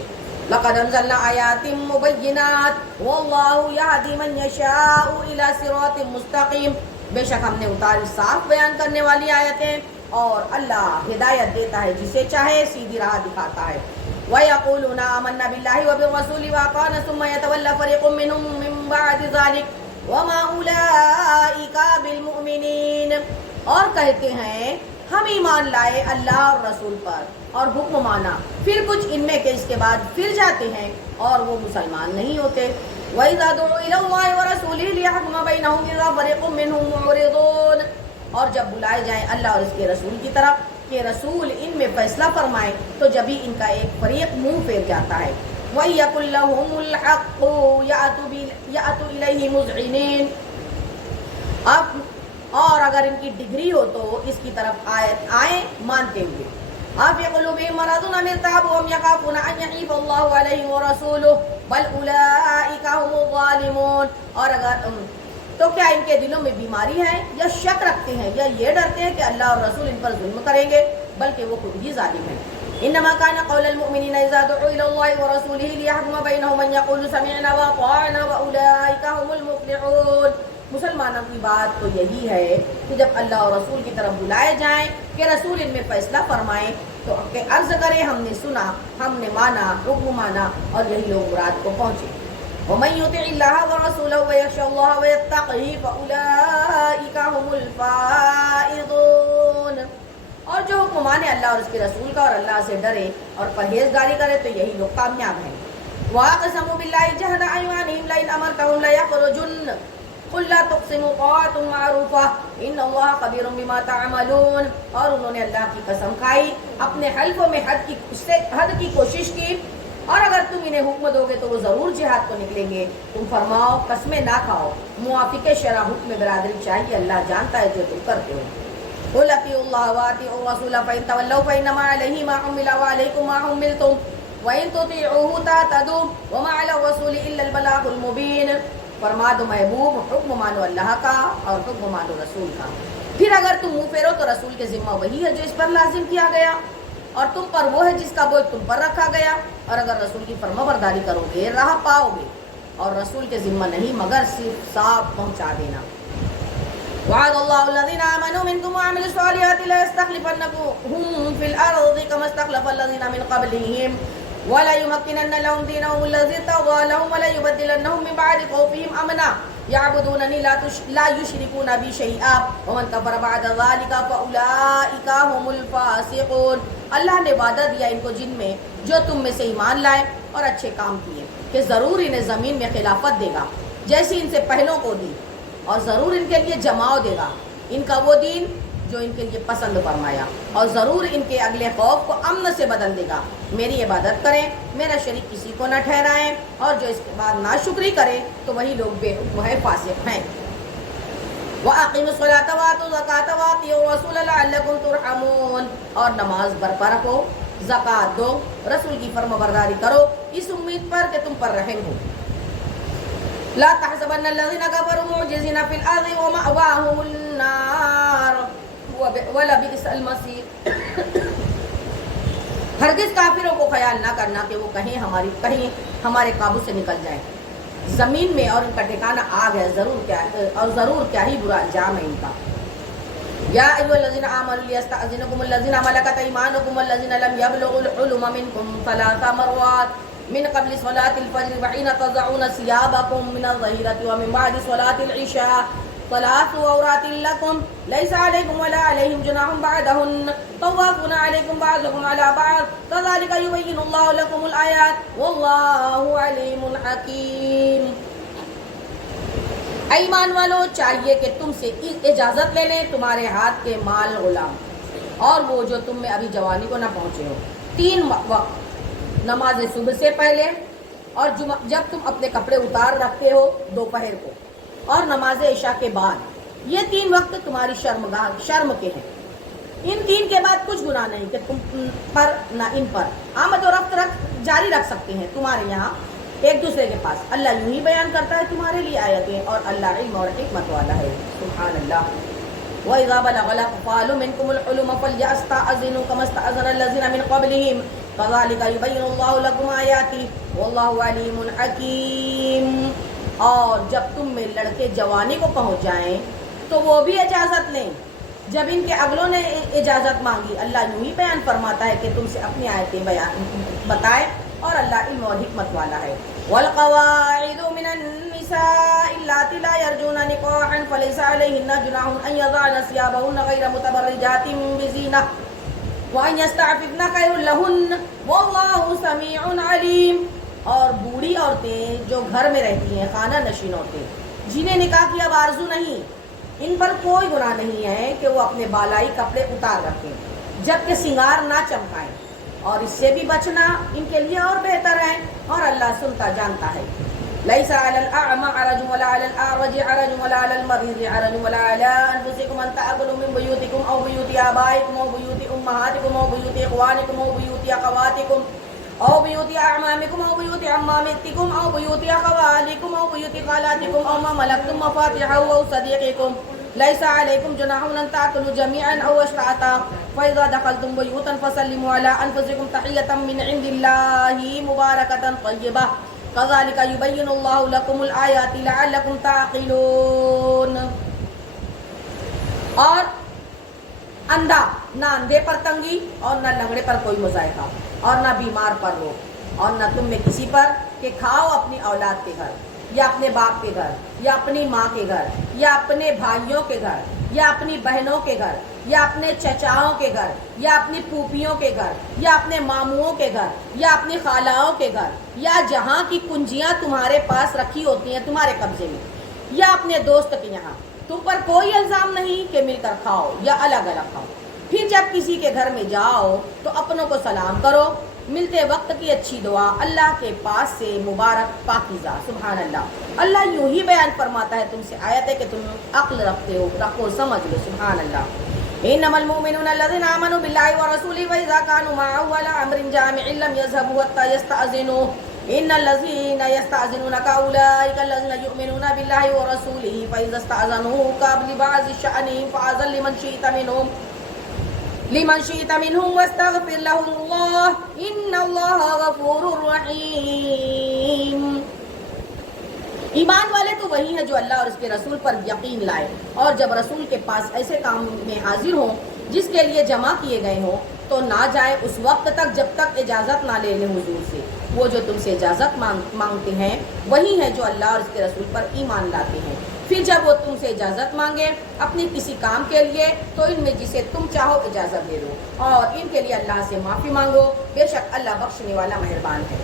لقد انزلنا آیات مبینات واللہ یہدی من یشاء الی صراط مستقیم. بے شک ہم نے اتاری صاف بیان کرنے والی آیتیں اور اللہ ہدایت دیتا ہے جسے چاہے سیدھی راہ دکھاتا ہے. وَيَقُولُونَ آمَنَّا بِاللَّهِ وَبِالرَّسُولِ وَأَطَعْنَا ثُمَّ يَتَوَلَّىٰ فَرِيقٌ مِّنْهُم مِّن بَعْدِ ذَٰلِكَ وَمَا أُولَٰئِكَ بِالْمُؤْمِنِينَ. اور کہتے ہیں ہم ایمان لائے اللہ اور رسول پر اور حکم مانا، پھر کچھ ان میں کے اس کے بعد پھر جاتے ہیں اور وہ مسلمان نہیں ہوتے. وَإِذَا دُعُوا إِلَى اللَّهِ وَرَسُولِهِ لِيَحْكُمَ بَيْنَهُمْ إِذَا فَرِيقٌ مِّنْهُم مُّعْرِضُونَ. اور جب بلائے جائیں اللہ اور اس کے رسول کی طرف کہ رسول ان میں فیصلہ فرمائے تو جبھی ان کا ایک فریق منہ پھیر جاتا ہے. وَيَقُلْ لَهُمُ الْحَقُّ يَأْتُوا إِلَيْهِ مُذْعِنِينَ. اب اور اگر ان کی ڈگری ہو تو اس کی طرف آئیں مانتے ہوئے. أَفِي قُلُوبِهِم مَّرَضٌ أَمِ ارْتَابُوا أَمْ يَخَافُونَ أَن يَحِيفَ اللَّهُ عَلَيْهِمْ وَرَسُولُهُ بَلْ أُولَٰئِكَ هُمُ الظَّالِمُونَ. اور اگر تو کیا ان کے دلوں میں بیماری ہے یا شک رکھتے ہیں یا یہ ڈرتے ہیں کہ اللہ اور رسول ان پر ظلم کریں گے، بلکہ وہ خود ہی ظالم ہیں. انما كان قول المؤمنين اذا دعوا الى الله ورسوله ليحكم بينهم ان يقولوا سمعنا واطعنا واولئك هم المفلحون. مسلمانوں کی بات تو یہی ہے کہ جب اللہ اور رسول کی طرف بلائے جائیں کہ رسول ان میں فیصلہ فرمائیں تو عرض کریں ہم نے سنا، ہم نے مانا، حکم مانا، اور یہی لوگ مراد کو پہنچے. وَمَن يُطِعِ اللَّهَ وَرَسُولَهُ وَيَخْشَ اللَّهَ وَيَتَّقْهِ فَأُولَٰئِكَ هُمُ الْفَائِزُونَ. اور جو حکم مانے اللہ اور اس کے رسول کا اور اللہ سے ڈرے اور پرہیزگاری کرے تو یہی لوگ کامیاب ہیں. وَأَقْسَمُوا بِاللَّهِ جَهْدَ أَيْمَانِهِمْ لَئِنْ أَمَرْتَهُمْ لَيَخْرُجُنَّ قُل لَّا تُقْسِمُوا طَاعَةٌ مَّعْرُوفَةٌ إِنَّ اللَّهَ خَبِيرٌ بِمَا تَعْمَلُونَ. اور انہوں نے اللہ کی قسم کھائی، اپنے حلفوں میں حد کی کوشش کی، اور اگر تم انہیں حکم دو گے تو وہ ضرور جہاد کو نکلیں گے. تم فرماؤ قسمیں نہ کھاؤ، موافق شرع حکم برادری چاہیے، اللہ جانتا ہے جو تم کرتے ہو. قُلْ أَطِيعُوا اللَّهَ وَأَطِيعُوا الرَّسُولَ فَإِن تَوَلَّوْا فَإِنَّمَا عَلَيْهِ مَا حُمِّلَ وَعَلَيْكُم مَّا حُمِّلْتُمْ وَإِن تُطِيعُوهُ تَهْتَدُوا وَمَا عَلَى الرَّسُولِ إِلَّا الْبَلَاغُ الْمُبِينُ. فرما دو محبوب حکم مانو اللہ کا اور حکم مانو رسول کا. پھر اگر تم منہ پھیرو تو رسول کے ذمہ وہی ہے جو اس پر لازم کیا گیا اور تم پر وہ ہے جس کا بوجھ تم پر رکھا گیا. اور اگر رسول کی فرما برداری کرو گے راہ پاؤ گے، اور رسول کے ذمہ نہیں مگر صرف صاف پہنچا دینا. وعد اللہ الذین آمنوا منکم وعملوا الصالحات ليستخلفنهم في الارض كما استخلف الذین من قبلهم وَلَيُمَكِّنَنَّ لَهُمْ دِينَهُمُ الَّذِي ارْتَضَىٰ لَهُمْ وَلَيُبَدِّلَنَّهُم مِّن بَعْدِ خَوْفِهِمْ أَمْنًا يَعْبُدُونَنِي لَا يُشْرِكُونَ بِي شَيْئًا وَمَن كَفَرَ بَعْدَ ذَٰلِكَ فَأُولَٰئِكَ هُمُ الْفَاسِقُونَ. اللہ نے وعدہ دیا ان کو جن میں جو تم میں سے ایمان لائے اور اچھے کام کیے کہ ضرور انہیں زمین میں خلافت دے گا جیسی ان سے پہلوں کو دی، اور ضرور ان کے لیے جماؤ دے گا ان کا وہ دین جو ان کے لیے پسند فرمایا، اور ضرور ان کے اگلے خوف کو امن سے بدل دے گا. میری عبادت کریں، میرا شریک کسی کو نہ ٹھہرائیں، اور جو اس کے بعد ناشکری کرے تو وہی لوگ بے حکم ہے، فاسق ہیں. وَأَقِيمُوا الصَّلَاةَ وَآتُوا الزَّكَاةَ وَأَطِيعُوا الرَّسُولَ لَعَلَّكُمْ تُرْحَمُونَ. اور نماز برپا رکھو، زکوٰۃ دو، رسول کی فرما برداری کرو اس امید پر کہ تم پر رحم ہو. لا تحسبن الذين كفروا معجزين في الأرض ومأواهم النار وَلَبِئْسَ الْمَصِيرُ. ہرگز کافروں کو خیال نہ کرنا کہ وہ کہیں ہمارے قابو سے نکل جائیں. زمین میں اور ان کا ٹھکانہ آگ ہے، ضرور کیا ہی برا انجام ہے ان کا. یا ایھا الذین آمنوا لیستأذنکم الذین ملکت ایمانکم والذین لم یبلغوا الحلم منکم ثلاث مرات من قبل صلاة الفجر وحین تضعون ثیابکم من الظہیرۃ ومن بعد صلاة العشاء ثلاث عورات لكم ليس عليكم ولا عليهم جناح بعدهن طوافون عليكم بعضكم على بعض كذلك يبين الله لكم الآيات والله عليم حكيم. ایمان والو چاہیے کہ تم سے اجازت لے لیں تمہارے ہاتھ کے مال غلام اور وہ جو تم میں ابھی جوانی کو نہ پہنچے ہو. 3 وقت نماز صبح سے پہلے اور جب تم اپنے کپڑے اتار رکھتے ہو دوپہر کو اور نماز عشاء کے بعد. یہ 3 وقت تمہاری شرم کے ہیں. ان 3 کے بعد کچھ گناہ نہیں کہ تم پر نہ ان پر. آمد و رفت جاری رکھ سکتے ہیں تمہارے یہاں ایک دوسرے کے پاس. اللہ یوں ہی بیان کرتا ہے تمہارے لیے آیتیں اور اللہ علم اور حکمت والا ہے. سبحان اللہ. وَإِذَا بَلَغَ الْأَطْفَالُ مِنْكُمُ الْحُلُمَ فَلْيَسْتَأْذِنُوا كَمَا اسْتَأْذَنَ الَّذِينَ مِنْ قَبْلِهِمْ كَذَلِكَ يُبَيِّنُ اللَّهُ لَكُمْ آيَاتِهِ وَاللَّهُ عَلِيمٌ حَكِيمٌ. اور جب تم میں لڑکے جوانی کو پہنچ جائیں تو وہ بھی اجازت لیں جب ان کے اگلوں نے اجازت مانگی. اللہ یوں ہی بیان فرماتا ہے کہ تم سے اپنی آیتیں بتائے اور اللہ علم اور حکمت والا ہے. والقواعد من النساء اللاتي لا يرجون نكاحا فليس عليهن جناح ان يضعن ثيابهن غير متبرجات بزينة وان يستعففن خير لهن والله سميع عليم. اور بوڑھی عورتیں جو گھر میں رہتی ہیں خانہ نشین عورتیں جنہیں نکاح کی اب آرزو نہیں ان پر کوئی گناہ نہیں ہے کہ وہ اپنے بالائی کپڑے اتار رکھیں جبکہ سنگار نہ چمکائیں اور اس سے بھی بچنا ان کے لیے اور بہتر ہے اور اللہ سنتا جانتا ہے. ليس على الأعمى حرج ولا على الأعرج حرج ولا على المريض حرج ولا على أنفسكم أن تأكلوا من بيوتكم أو بيوت آبائكم أو بيوت أمهاتكم أو بيوت إخوانكم أو بيوت أخواتكم أو بيوت أعمامكم أو بيوت عمامتكم أو بيوت أخوالكم أو بيوت خالاتكم أو ما ملكتم مفاتحه أو صديقكم ليس عليكم جناح أن تأكلوا جميعا أو أشتاتا فإذا دخلتم بيوتا فسلموا على أنفسكم تحية من عند الله مباركة طيبة كذلك يبين الله لكم الآيات لعلكم تعقلون. اور اندھا نہ اندھے پر تنگی اور نہ لنگڑے پر کوئی مذائقہ اور نہ بیمار پر روک اور نہ تم میں کسی پر کہ کھاؤ اپنی اولاد کے گھر یا اپنے باپ کے گھر یا اپنی ماں کے گھر یا اپنے بھائیوں کے گھر یا اپنی بہنوں کے گھر یا اپنے چچاؤں کے گھر یا اپنی پھوپھیوں کے گھر یا اپنے ماموؤں کے گھر یا اپنی خالاؤں کے گھر یا جہاں کی کنجیاں تمہارے پاس رکھی ہوتی ہیں تمہارے قبضے میں یا اپنے دوست کے یہاں. تم پر کوئی الزام نہیں کہ مل کر کھاؤ یا الگ الگ کھاؤ. پھر جب کسی کے گھر میں جاؤ تو اپنوں کو سلام کرو. ملتے وقت کی اچھی دعا اللہ کے پاس سے مبارک پاکیزہ. سبحان اللہ. اللہ یوں ہی بیان فرماتا ہے تم سے آیت ہے کہ تم عقل رکھتے ہو رکھو سمجھ لو. سبحان اللہ. انما المؤمنون الذين امنوا بالله ورسوله واذا كانوا معه على امر جامع لم يذهبوا حتى يستأذنوا ان الذين يستأذنونك اولئك الذين يؤمنون بالله ورسوله فاذا استأذنوك لبعض شأنهم فأذن لمن شئت منهم واستغفر لهم الله ان الله غفور رحيم. ایمان والے تو وہی ہیں جو اللہ اور اس کے رسول پر یقین لائے اور جب رسول کے پاس ایسے کام میں حاضر ہوں جس کے لیے جمع کیے گئے ہوں تو نہ جائے اس وقت تک جب تک اجازت نہ لے لیں حضور سے. وہ جو تم سے اجازت مانگتے ہیں وہی ہیں جو اللہ اور اس کے رسول پر ایمان لاتے ہیں. پھر جب وہ تم سے اجازت مانگے اپنی کسی کام کے لیے تو ان میں جسے تم چاہو اجازت دے دو اور ان کے لیے اللہ سے معافی مانگو. بے شک اللہ بخشنے والا مہربان ہے.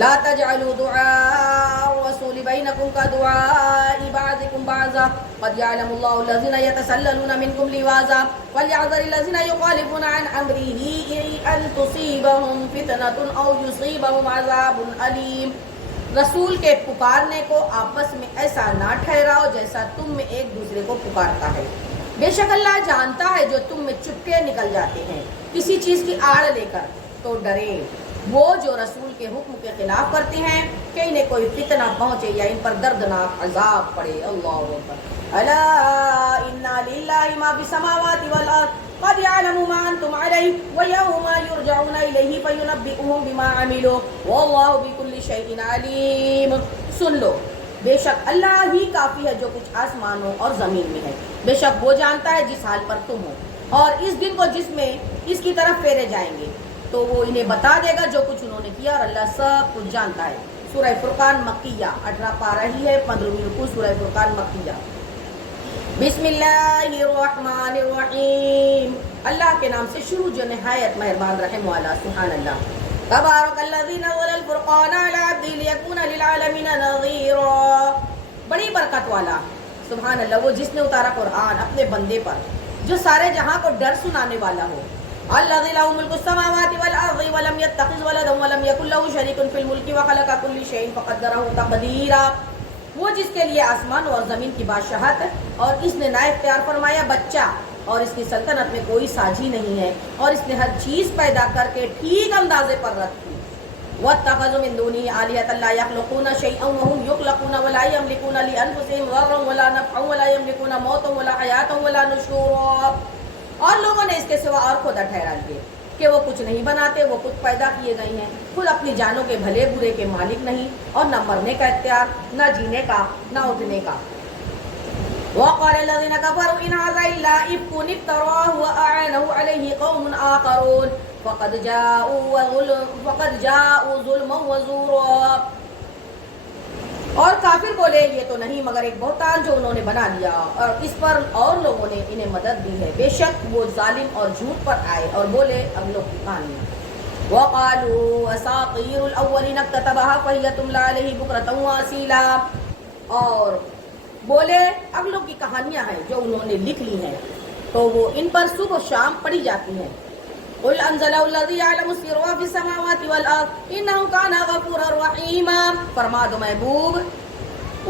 لا تجعلوا دعاء الرسول بينكم كدعاء بعضكم بعضا قد يعلم الله الذين يتسللون منكم لواذا فليحذر الذين يخالفون عن امره ان تصيبهم فتنة او يصيبهم عذاب أليم. رسول کے پکارنے کو آپس میں ایسا نہ ٹھہراؤ جیسا تم میں ایک دوسرے کو پکارتا ہے. بے شک اللہ جانتا ہے جو تم میں چپکے نکل جاتے ہیں کسی چیز کی آڑ لے کر. تو ڈرے وہ جو رسول کے حکم کے خلاف کرتے ہیں کہ انہیں کوئی فتنہ پہنچے یا ان پر دردناک عذاب پڑے. اللہ اکبر. الا ان للہ ما فی السماوات والارض قد يعلم ما انتم عليه ويوم يرجعون اليه فينبئهم بما عملوا والله بكل شيء عليم. سن لو بے شک اللہ ہی کافی ہے جو کچھ آسمانوں اور زمین میں ہے. بے شک وہ جانتا ہے جس حال پر تم ہو اور اس دن کو جس میں اس کی طرف پھیرے جائیں گے تو وہ انہیں بتا دے گا جو کچھ انہوں نے کیا اور اللہ سب کچھ جانتا ہے. سورہ فرقان مکیہ 18 پارہ ہی ہے 15 رکوع سورہ فرقان مکیہ. بسم اللہ الرحمن الرحیم، اللہ کے نام سے شروع جو نہایت مہربان رحم والا۔ سبحان اللہ۔ تبارک الذی نزل الفرقان علی عبدہ لیکون للعالمین نذیرا، بڑی برکت والا، سبحان اللہ، وہ جس نے اتارا قرآن اپنے بندے پر جو سارے جہاں کو ڈر سنانے والا ہو۔ الذی لہ ملک السماوات والارض ولم یتخذ ولدا ولم یکن لہ شریک فی الملک وخلق کل شیء فقدرہ تقدیرا، وہ جس کے لیے آسمان اور زمین کی بادشاہت اور اس نے نہ اختیار فرمایا بچہ، اور اس کی سلطنت میں کوئی ساجی نہیں ہے، اور اس نے ہر چیز پیدا کر کے ٹھیک اندازے پر رکھی۔ وَاتَّخَذُوا مِن دُونِهِ آلِهَةً لَا يَخْلُقُونَ شَيْئًا وَهُمْ يُخْلَقُونَ وَلَا يَمْلِكُونَ لِأَنفُسِهِمْ ضَرًّا وَلَا نَفْعًا وَلَا يَمْلِكُونَ مَوْتًا وَلَا حَيَاةً وَلَا نُشُورًا، اور لوگوں نے اس کے سوا اور خدا ٹھہرا لیے کہ وہ کچھ نہیں بناتے، وہ خود پیدا کیے گئے ہیں، خود اپنی جانوں کے بھلے برے کے مالک نہیں، اور نہ مرنے کا اختیار، نہ جینے کا، نہ اٹھنے کا۔ وقال الذين كفروا إن هذا إلا إفك افتراه وأعانه عليه قوم آخرون فقد جاءوا ظلما وزورا، اور کافر بولے یہ تو نہیں مگر ایک بہتان جو انہوں نے بنا لیا، اور اس پر اور لوگوں نے انہیں مدد دی ہے، بے شک وہ ظالم اور جھوٹ پر آئے اور بولے اگلوں کی کہانیاں۔ وقالوا اساطیر الاولین اکتتبها فهي تملی علیہ بکرۃ واصیلا، اور بولے اگلوں کی کہانیاں ہیں جو انہوں نے لکھ لی ہیں تو وہ ان پر صبح و شام پڑھی جاتی ہیں۔ قل انزل الذی یعلم السر فی السماوات والارض انہ کان غفورا رحیما، فرما دو محبوب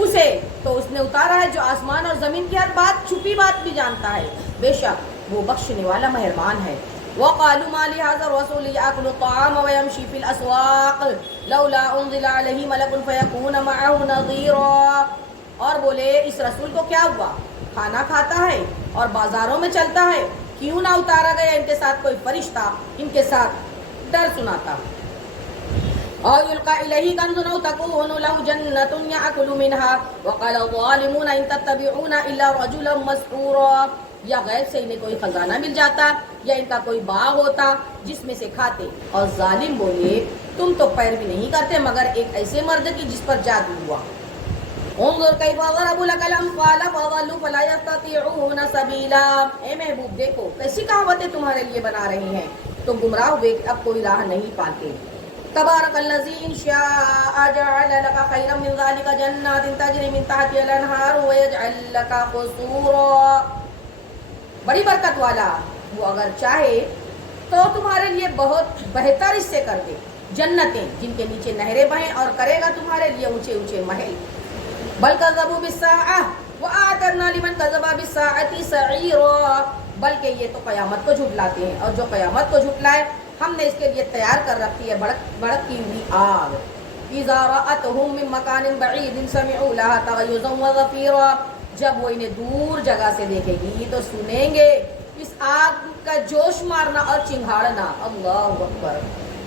اسے تو اس نے اتارا ہے جو آسمان اور زمین کی ہر بات چھپی بات بھی جانتا ہے، بے شک وہ بخشنے والا مہربان ہے۔ وقالوا ما لهذا الرسول يأكل الطعام ويمشي في الأسواق لولا أنزل عليه ملك فيكون معه نظيرا، اور بولے اس رسول کو کیا ہوا، کھانا کھاتا ہے اور بازاروں میں چلتا ہے، کیوں نہ اتارا گیا ان کے ساتھ کوئی فرشتہ ان کے ساتھ ڈر سناتا۔ اور یلقى الیہ کنز او تکون له جنۃ یأکل منها وقال الظالمون ان تتبعون الا رجلا مسحورا، یا غیب سے انہیں کوئی خزانہ مل جاتا یا ان کا کوئی باغ ہوتا جس میں سے کھاتے، اور ظالم بولے تم تو پیروی نہیں کرتے مگر ایک ایسے مرد کی جس پر جادو ہوا۔ انظر کیف ضربوا لك الامثال فضلوا فلا يستطيعون سبيلا، اے محبوب دیکھو کیسی کہاوتیں تمہارے لیے بنا رہی ہیں، تو گمراہ ہوئے کہ اب کوئی راہ نہیں پاتے۔ تبارک الذی ان شاء جعل لك خيرا من ذلك جنات تجري من تحتها الانهار ويجعل لك قصورا، بڑی برکت والا وہ اگر چاہے تو تمہارے لیے بہت بہتر اس سے کر دے، جنتیں جن کے نیچے نہریں بہیں، اور کرے گا تمہارے لیے اونچے اونچے محل۔ بل کذبوا بالساعة وأعتدنا لمن كذب بالساعة سعيرا، بلکہ یہ تو قیامت کو جھٹلاتے ہیں، اور جو قیامت کو جھٹلائے ہم نے اس کے لیے تیار کر رکھی ہے بھڑکتی ہوئی آگ۔ إذا رأتهم من مكان بعيد سمعوا لها تغيظا وزفيرا، جب وہ انہیں دور جگہ سے دیکھے گی تو سنیں گے اس آگ کا جوش مارنا اور چنگھاڑنا۔ اللہ اکبر۔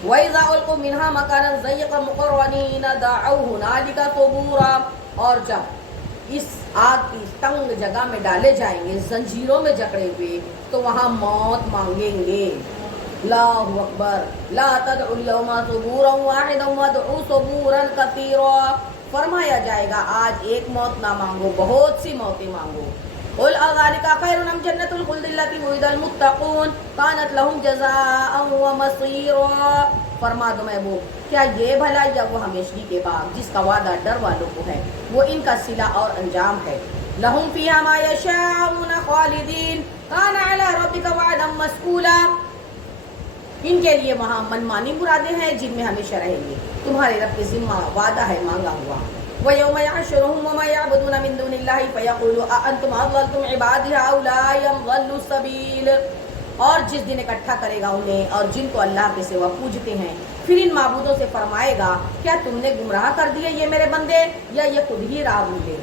وَإِذَا أُلْقُوا مِنْهَا مَكَانًا ضَيِّقًا مُقَرَّنِينَ دَعَوْا هُنَالِكَ ثُبُورًا، اور جب اس آگ کی تنگ جگہ میں ڈالے جائیں گے زنجیروں میں جکڑے ہوئے تو وہاں موت مانگیں گے۔ اللہ اکبر۔ لا تدعوا اليوم ثبورا واحدا وادعوا ثبورا كثيرا، فرمایا جائے گا آج ایک موت نہ مانگو، بہت سی موتیں مانگو۔ قل اذلك خير ام جنة الخلد التي وعد المتقون كانت لهم جزاء ومصيرا، فرما دو محبوب کیا یہ بھلا یا وہ ہمیشگی کے باغ جس کا وعدہ ڈر والوں کو ہے، وہ ان کا صلہ اور انجام ہے۔ لهم فيها ما يشاءون خالدين كان على ربك وعدا مسئولا، ان کے لیے وہاں منمانی مرادیں ہیں جن میں ہمیشہ رہیں گے، تمہارے رب کے ذمہ وعدہ ہے مانگا ہوا۔ وَيَوْمَ يَحْشُرُهُمْ وَمَا يَعْبُدُونَ مِن دُونِ اللَّهِ فَيَقُولُ أَأَنْتُمْ أَضْلَلْتُمْ عِبَادِي هَؤُلَاءِ أَمْ ضَلُّوا السَّبِيلَ، اور جس دن اکٹھا کرے گا انہیں اور جن کو اللہ کے سوا پوجتے ہیں، پھر ان معبودوں سے فرمائے گا کیا تم نے گمراہ کر دیے یہ میرے بندے یا یہ خود ہی راہ بھولے۔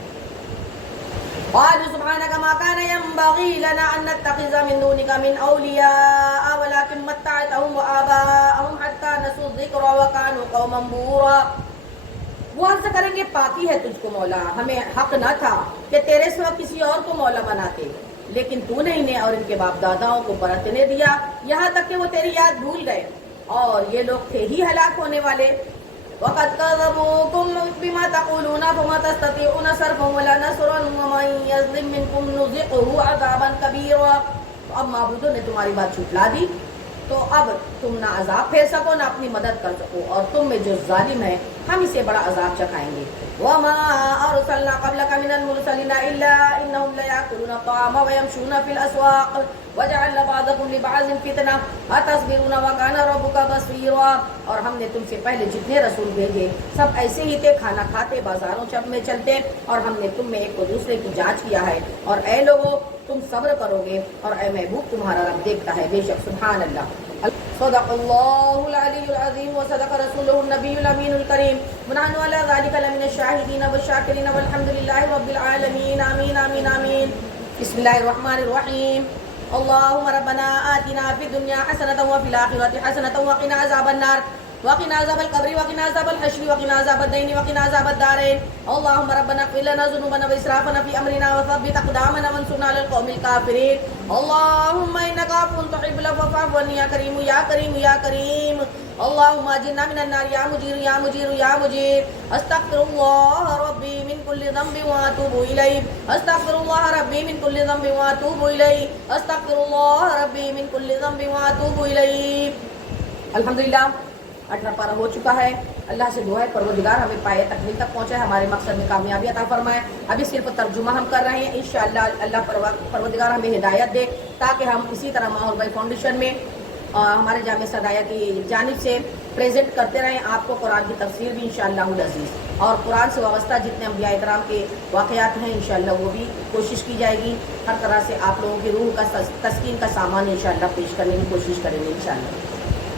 قالوا سبحانك ما كان ينبغي لنا أن نتخذ من دونك من أولياء ولكن متعتهم وآباءهم حتى نسوا الذكر وكانوا قوما بورا، وہ عرض کریں گے پاکی ہے تجھ کو مولا، ہمیں حق نہ تھا کہ تیرے سوا کسی اور کو مولا بناتے، لیکن تو نے انہیں اور ان کے باپ داداؤں کو برتنے دیا یہاں تک کہ وہ تیری یاد بھول گئے، اور یہ لوگ تھے ہی ہلاک ہونے والے۔ وقد كذبوكم بما تقولون فما تستطيعون صرفا ولا نصرا ومن يظلم منكم نذقه عذابا كبيرا. تو اب معبودوں نے تمہاری بات جھٹلا دی تو اب تم نہ عذاب پھیر سکو نہ اپنی مدد کر سکو، اور تم میں جو ظالم ہے ہم اسے بڑا عذاب چکھائیں گے. وما ارسلنا قبلك من المرسلين الا انهم ليأكلون الطعام ويمشون في الاسواق وجعلنا بعضكم لبعض فتنة اتصبرون وكان ربك بصيرا. اور ہم نے تم سے پہلے جتنے رسول بھیجے سب ایسے ہی تھے، کھانا کھاتے بازاروں میں چلتے، اور ہم نے تم میں ایک کو دوسرے کی جانچ کیا ہے. اور اے لوگو تم صبر کرو گے، اور اے محبوب تمہارا رب دیکھتا ہے. بے شک سبحان اللہ. صدق اللہ العلی العظیم وصدق رسولہ النبی الامین الکریم. ونحن على ذلك لمن الشاہدین والشاکرین والحمد للہ رب العالمین. آمین آمین آمین. بسم اللہ الرحمن الرحیم. اللهم ربنا آتنا في الدنيا حسنة وفي الآخرة حسنة وقنا عذاب النار وقنا عذاب القبر وقنا عذاب الحشر وقنا عذاب الدين وقنا عذاب الدارين. اللهم ربنا اغفر لنا ذنوبنا وإسرافنا في أمرنا وثبت أقدامنا وانصرنا على القوم الكافرين. اللهم إنك عفو تحب العفو فاعف عنا يا كريم يا كريم يا كريم. اللهم اجرنا من النار يا مجير يا مجير يا مجير. استغفر الله ربي من كل ذنب واتوب اليه. استغفر الله ربي من كل ذنب واتوب اليه. استغفر الله ربي من كل ذنب واتوب اليه. الحمدللہ 18 پارہ ہو چکا ہے. اللہ سے دعا ہے پروردگار ہمیں پائے تکمیل تک پہنچائے، ہمارے مقصد میں کامیابی عطا فرمائے. ابھی صرف ترجمہ ہم کر رہے ہیں، انشاءاللہ اللہ پروردگار ہمیں ہدایت دے تاکہ ہم اسی طرح ماحول بھائی فاؤنڈیشن میں ہمارے جامعہ صدایہ کی جانب سے پریزنٹ کرتے رہیں آپ کو قرآن کی تفسیر بھی انشاءاللہ العزیز، اور قرآن سے وابستہ جتنے انبیاء کرام کے واقعات ہیں انشاءاللہ وہ بھی کوشش کی جائے گی. ہر طرح سے آپ لوگوں کی روح کا تسکین کا سامان انشاءاللہ پیش کرنے کی کوشش کریں گے انشاءاللہ.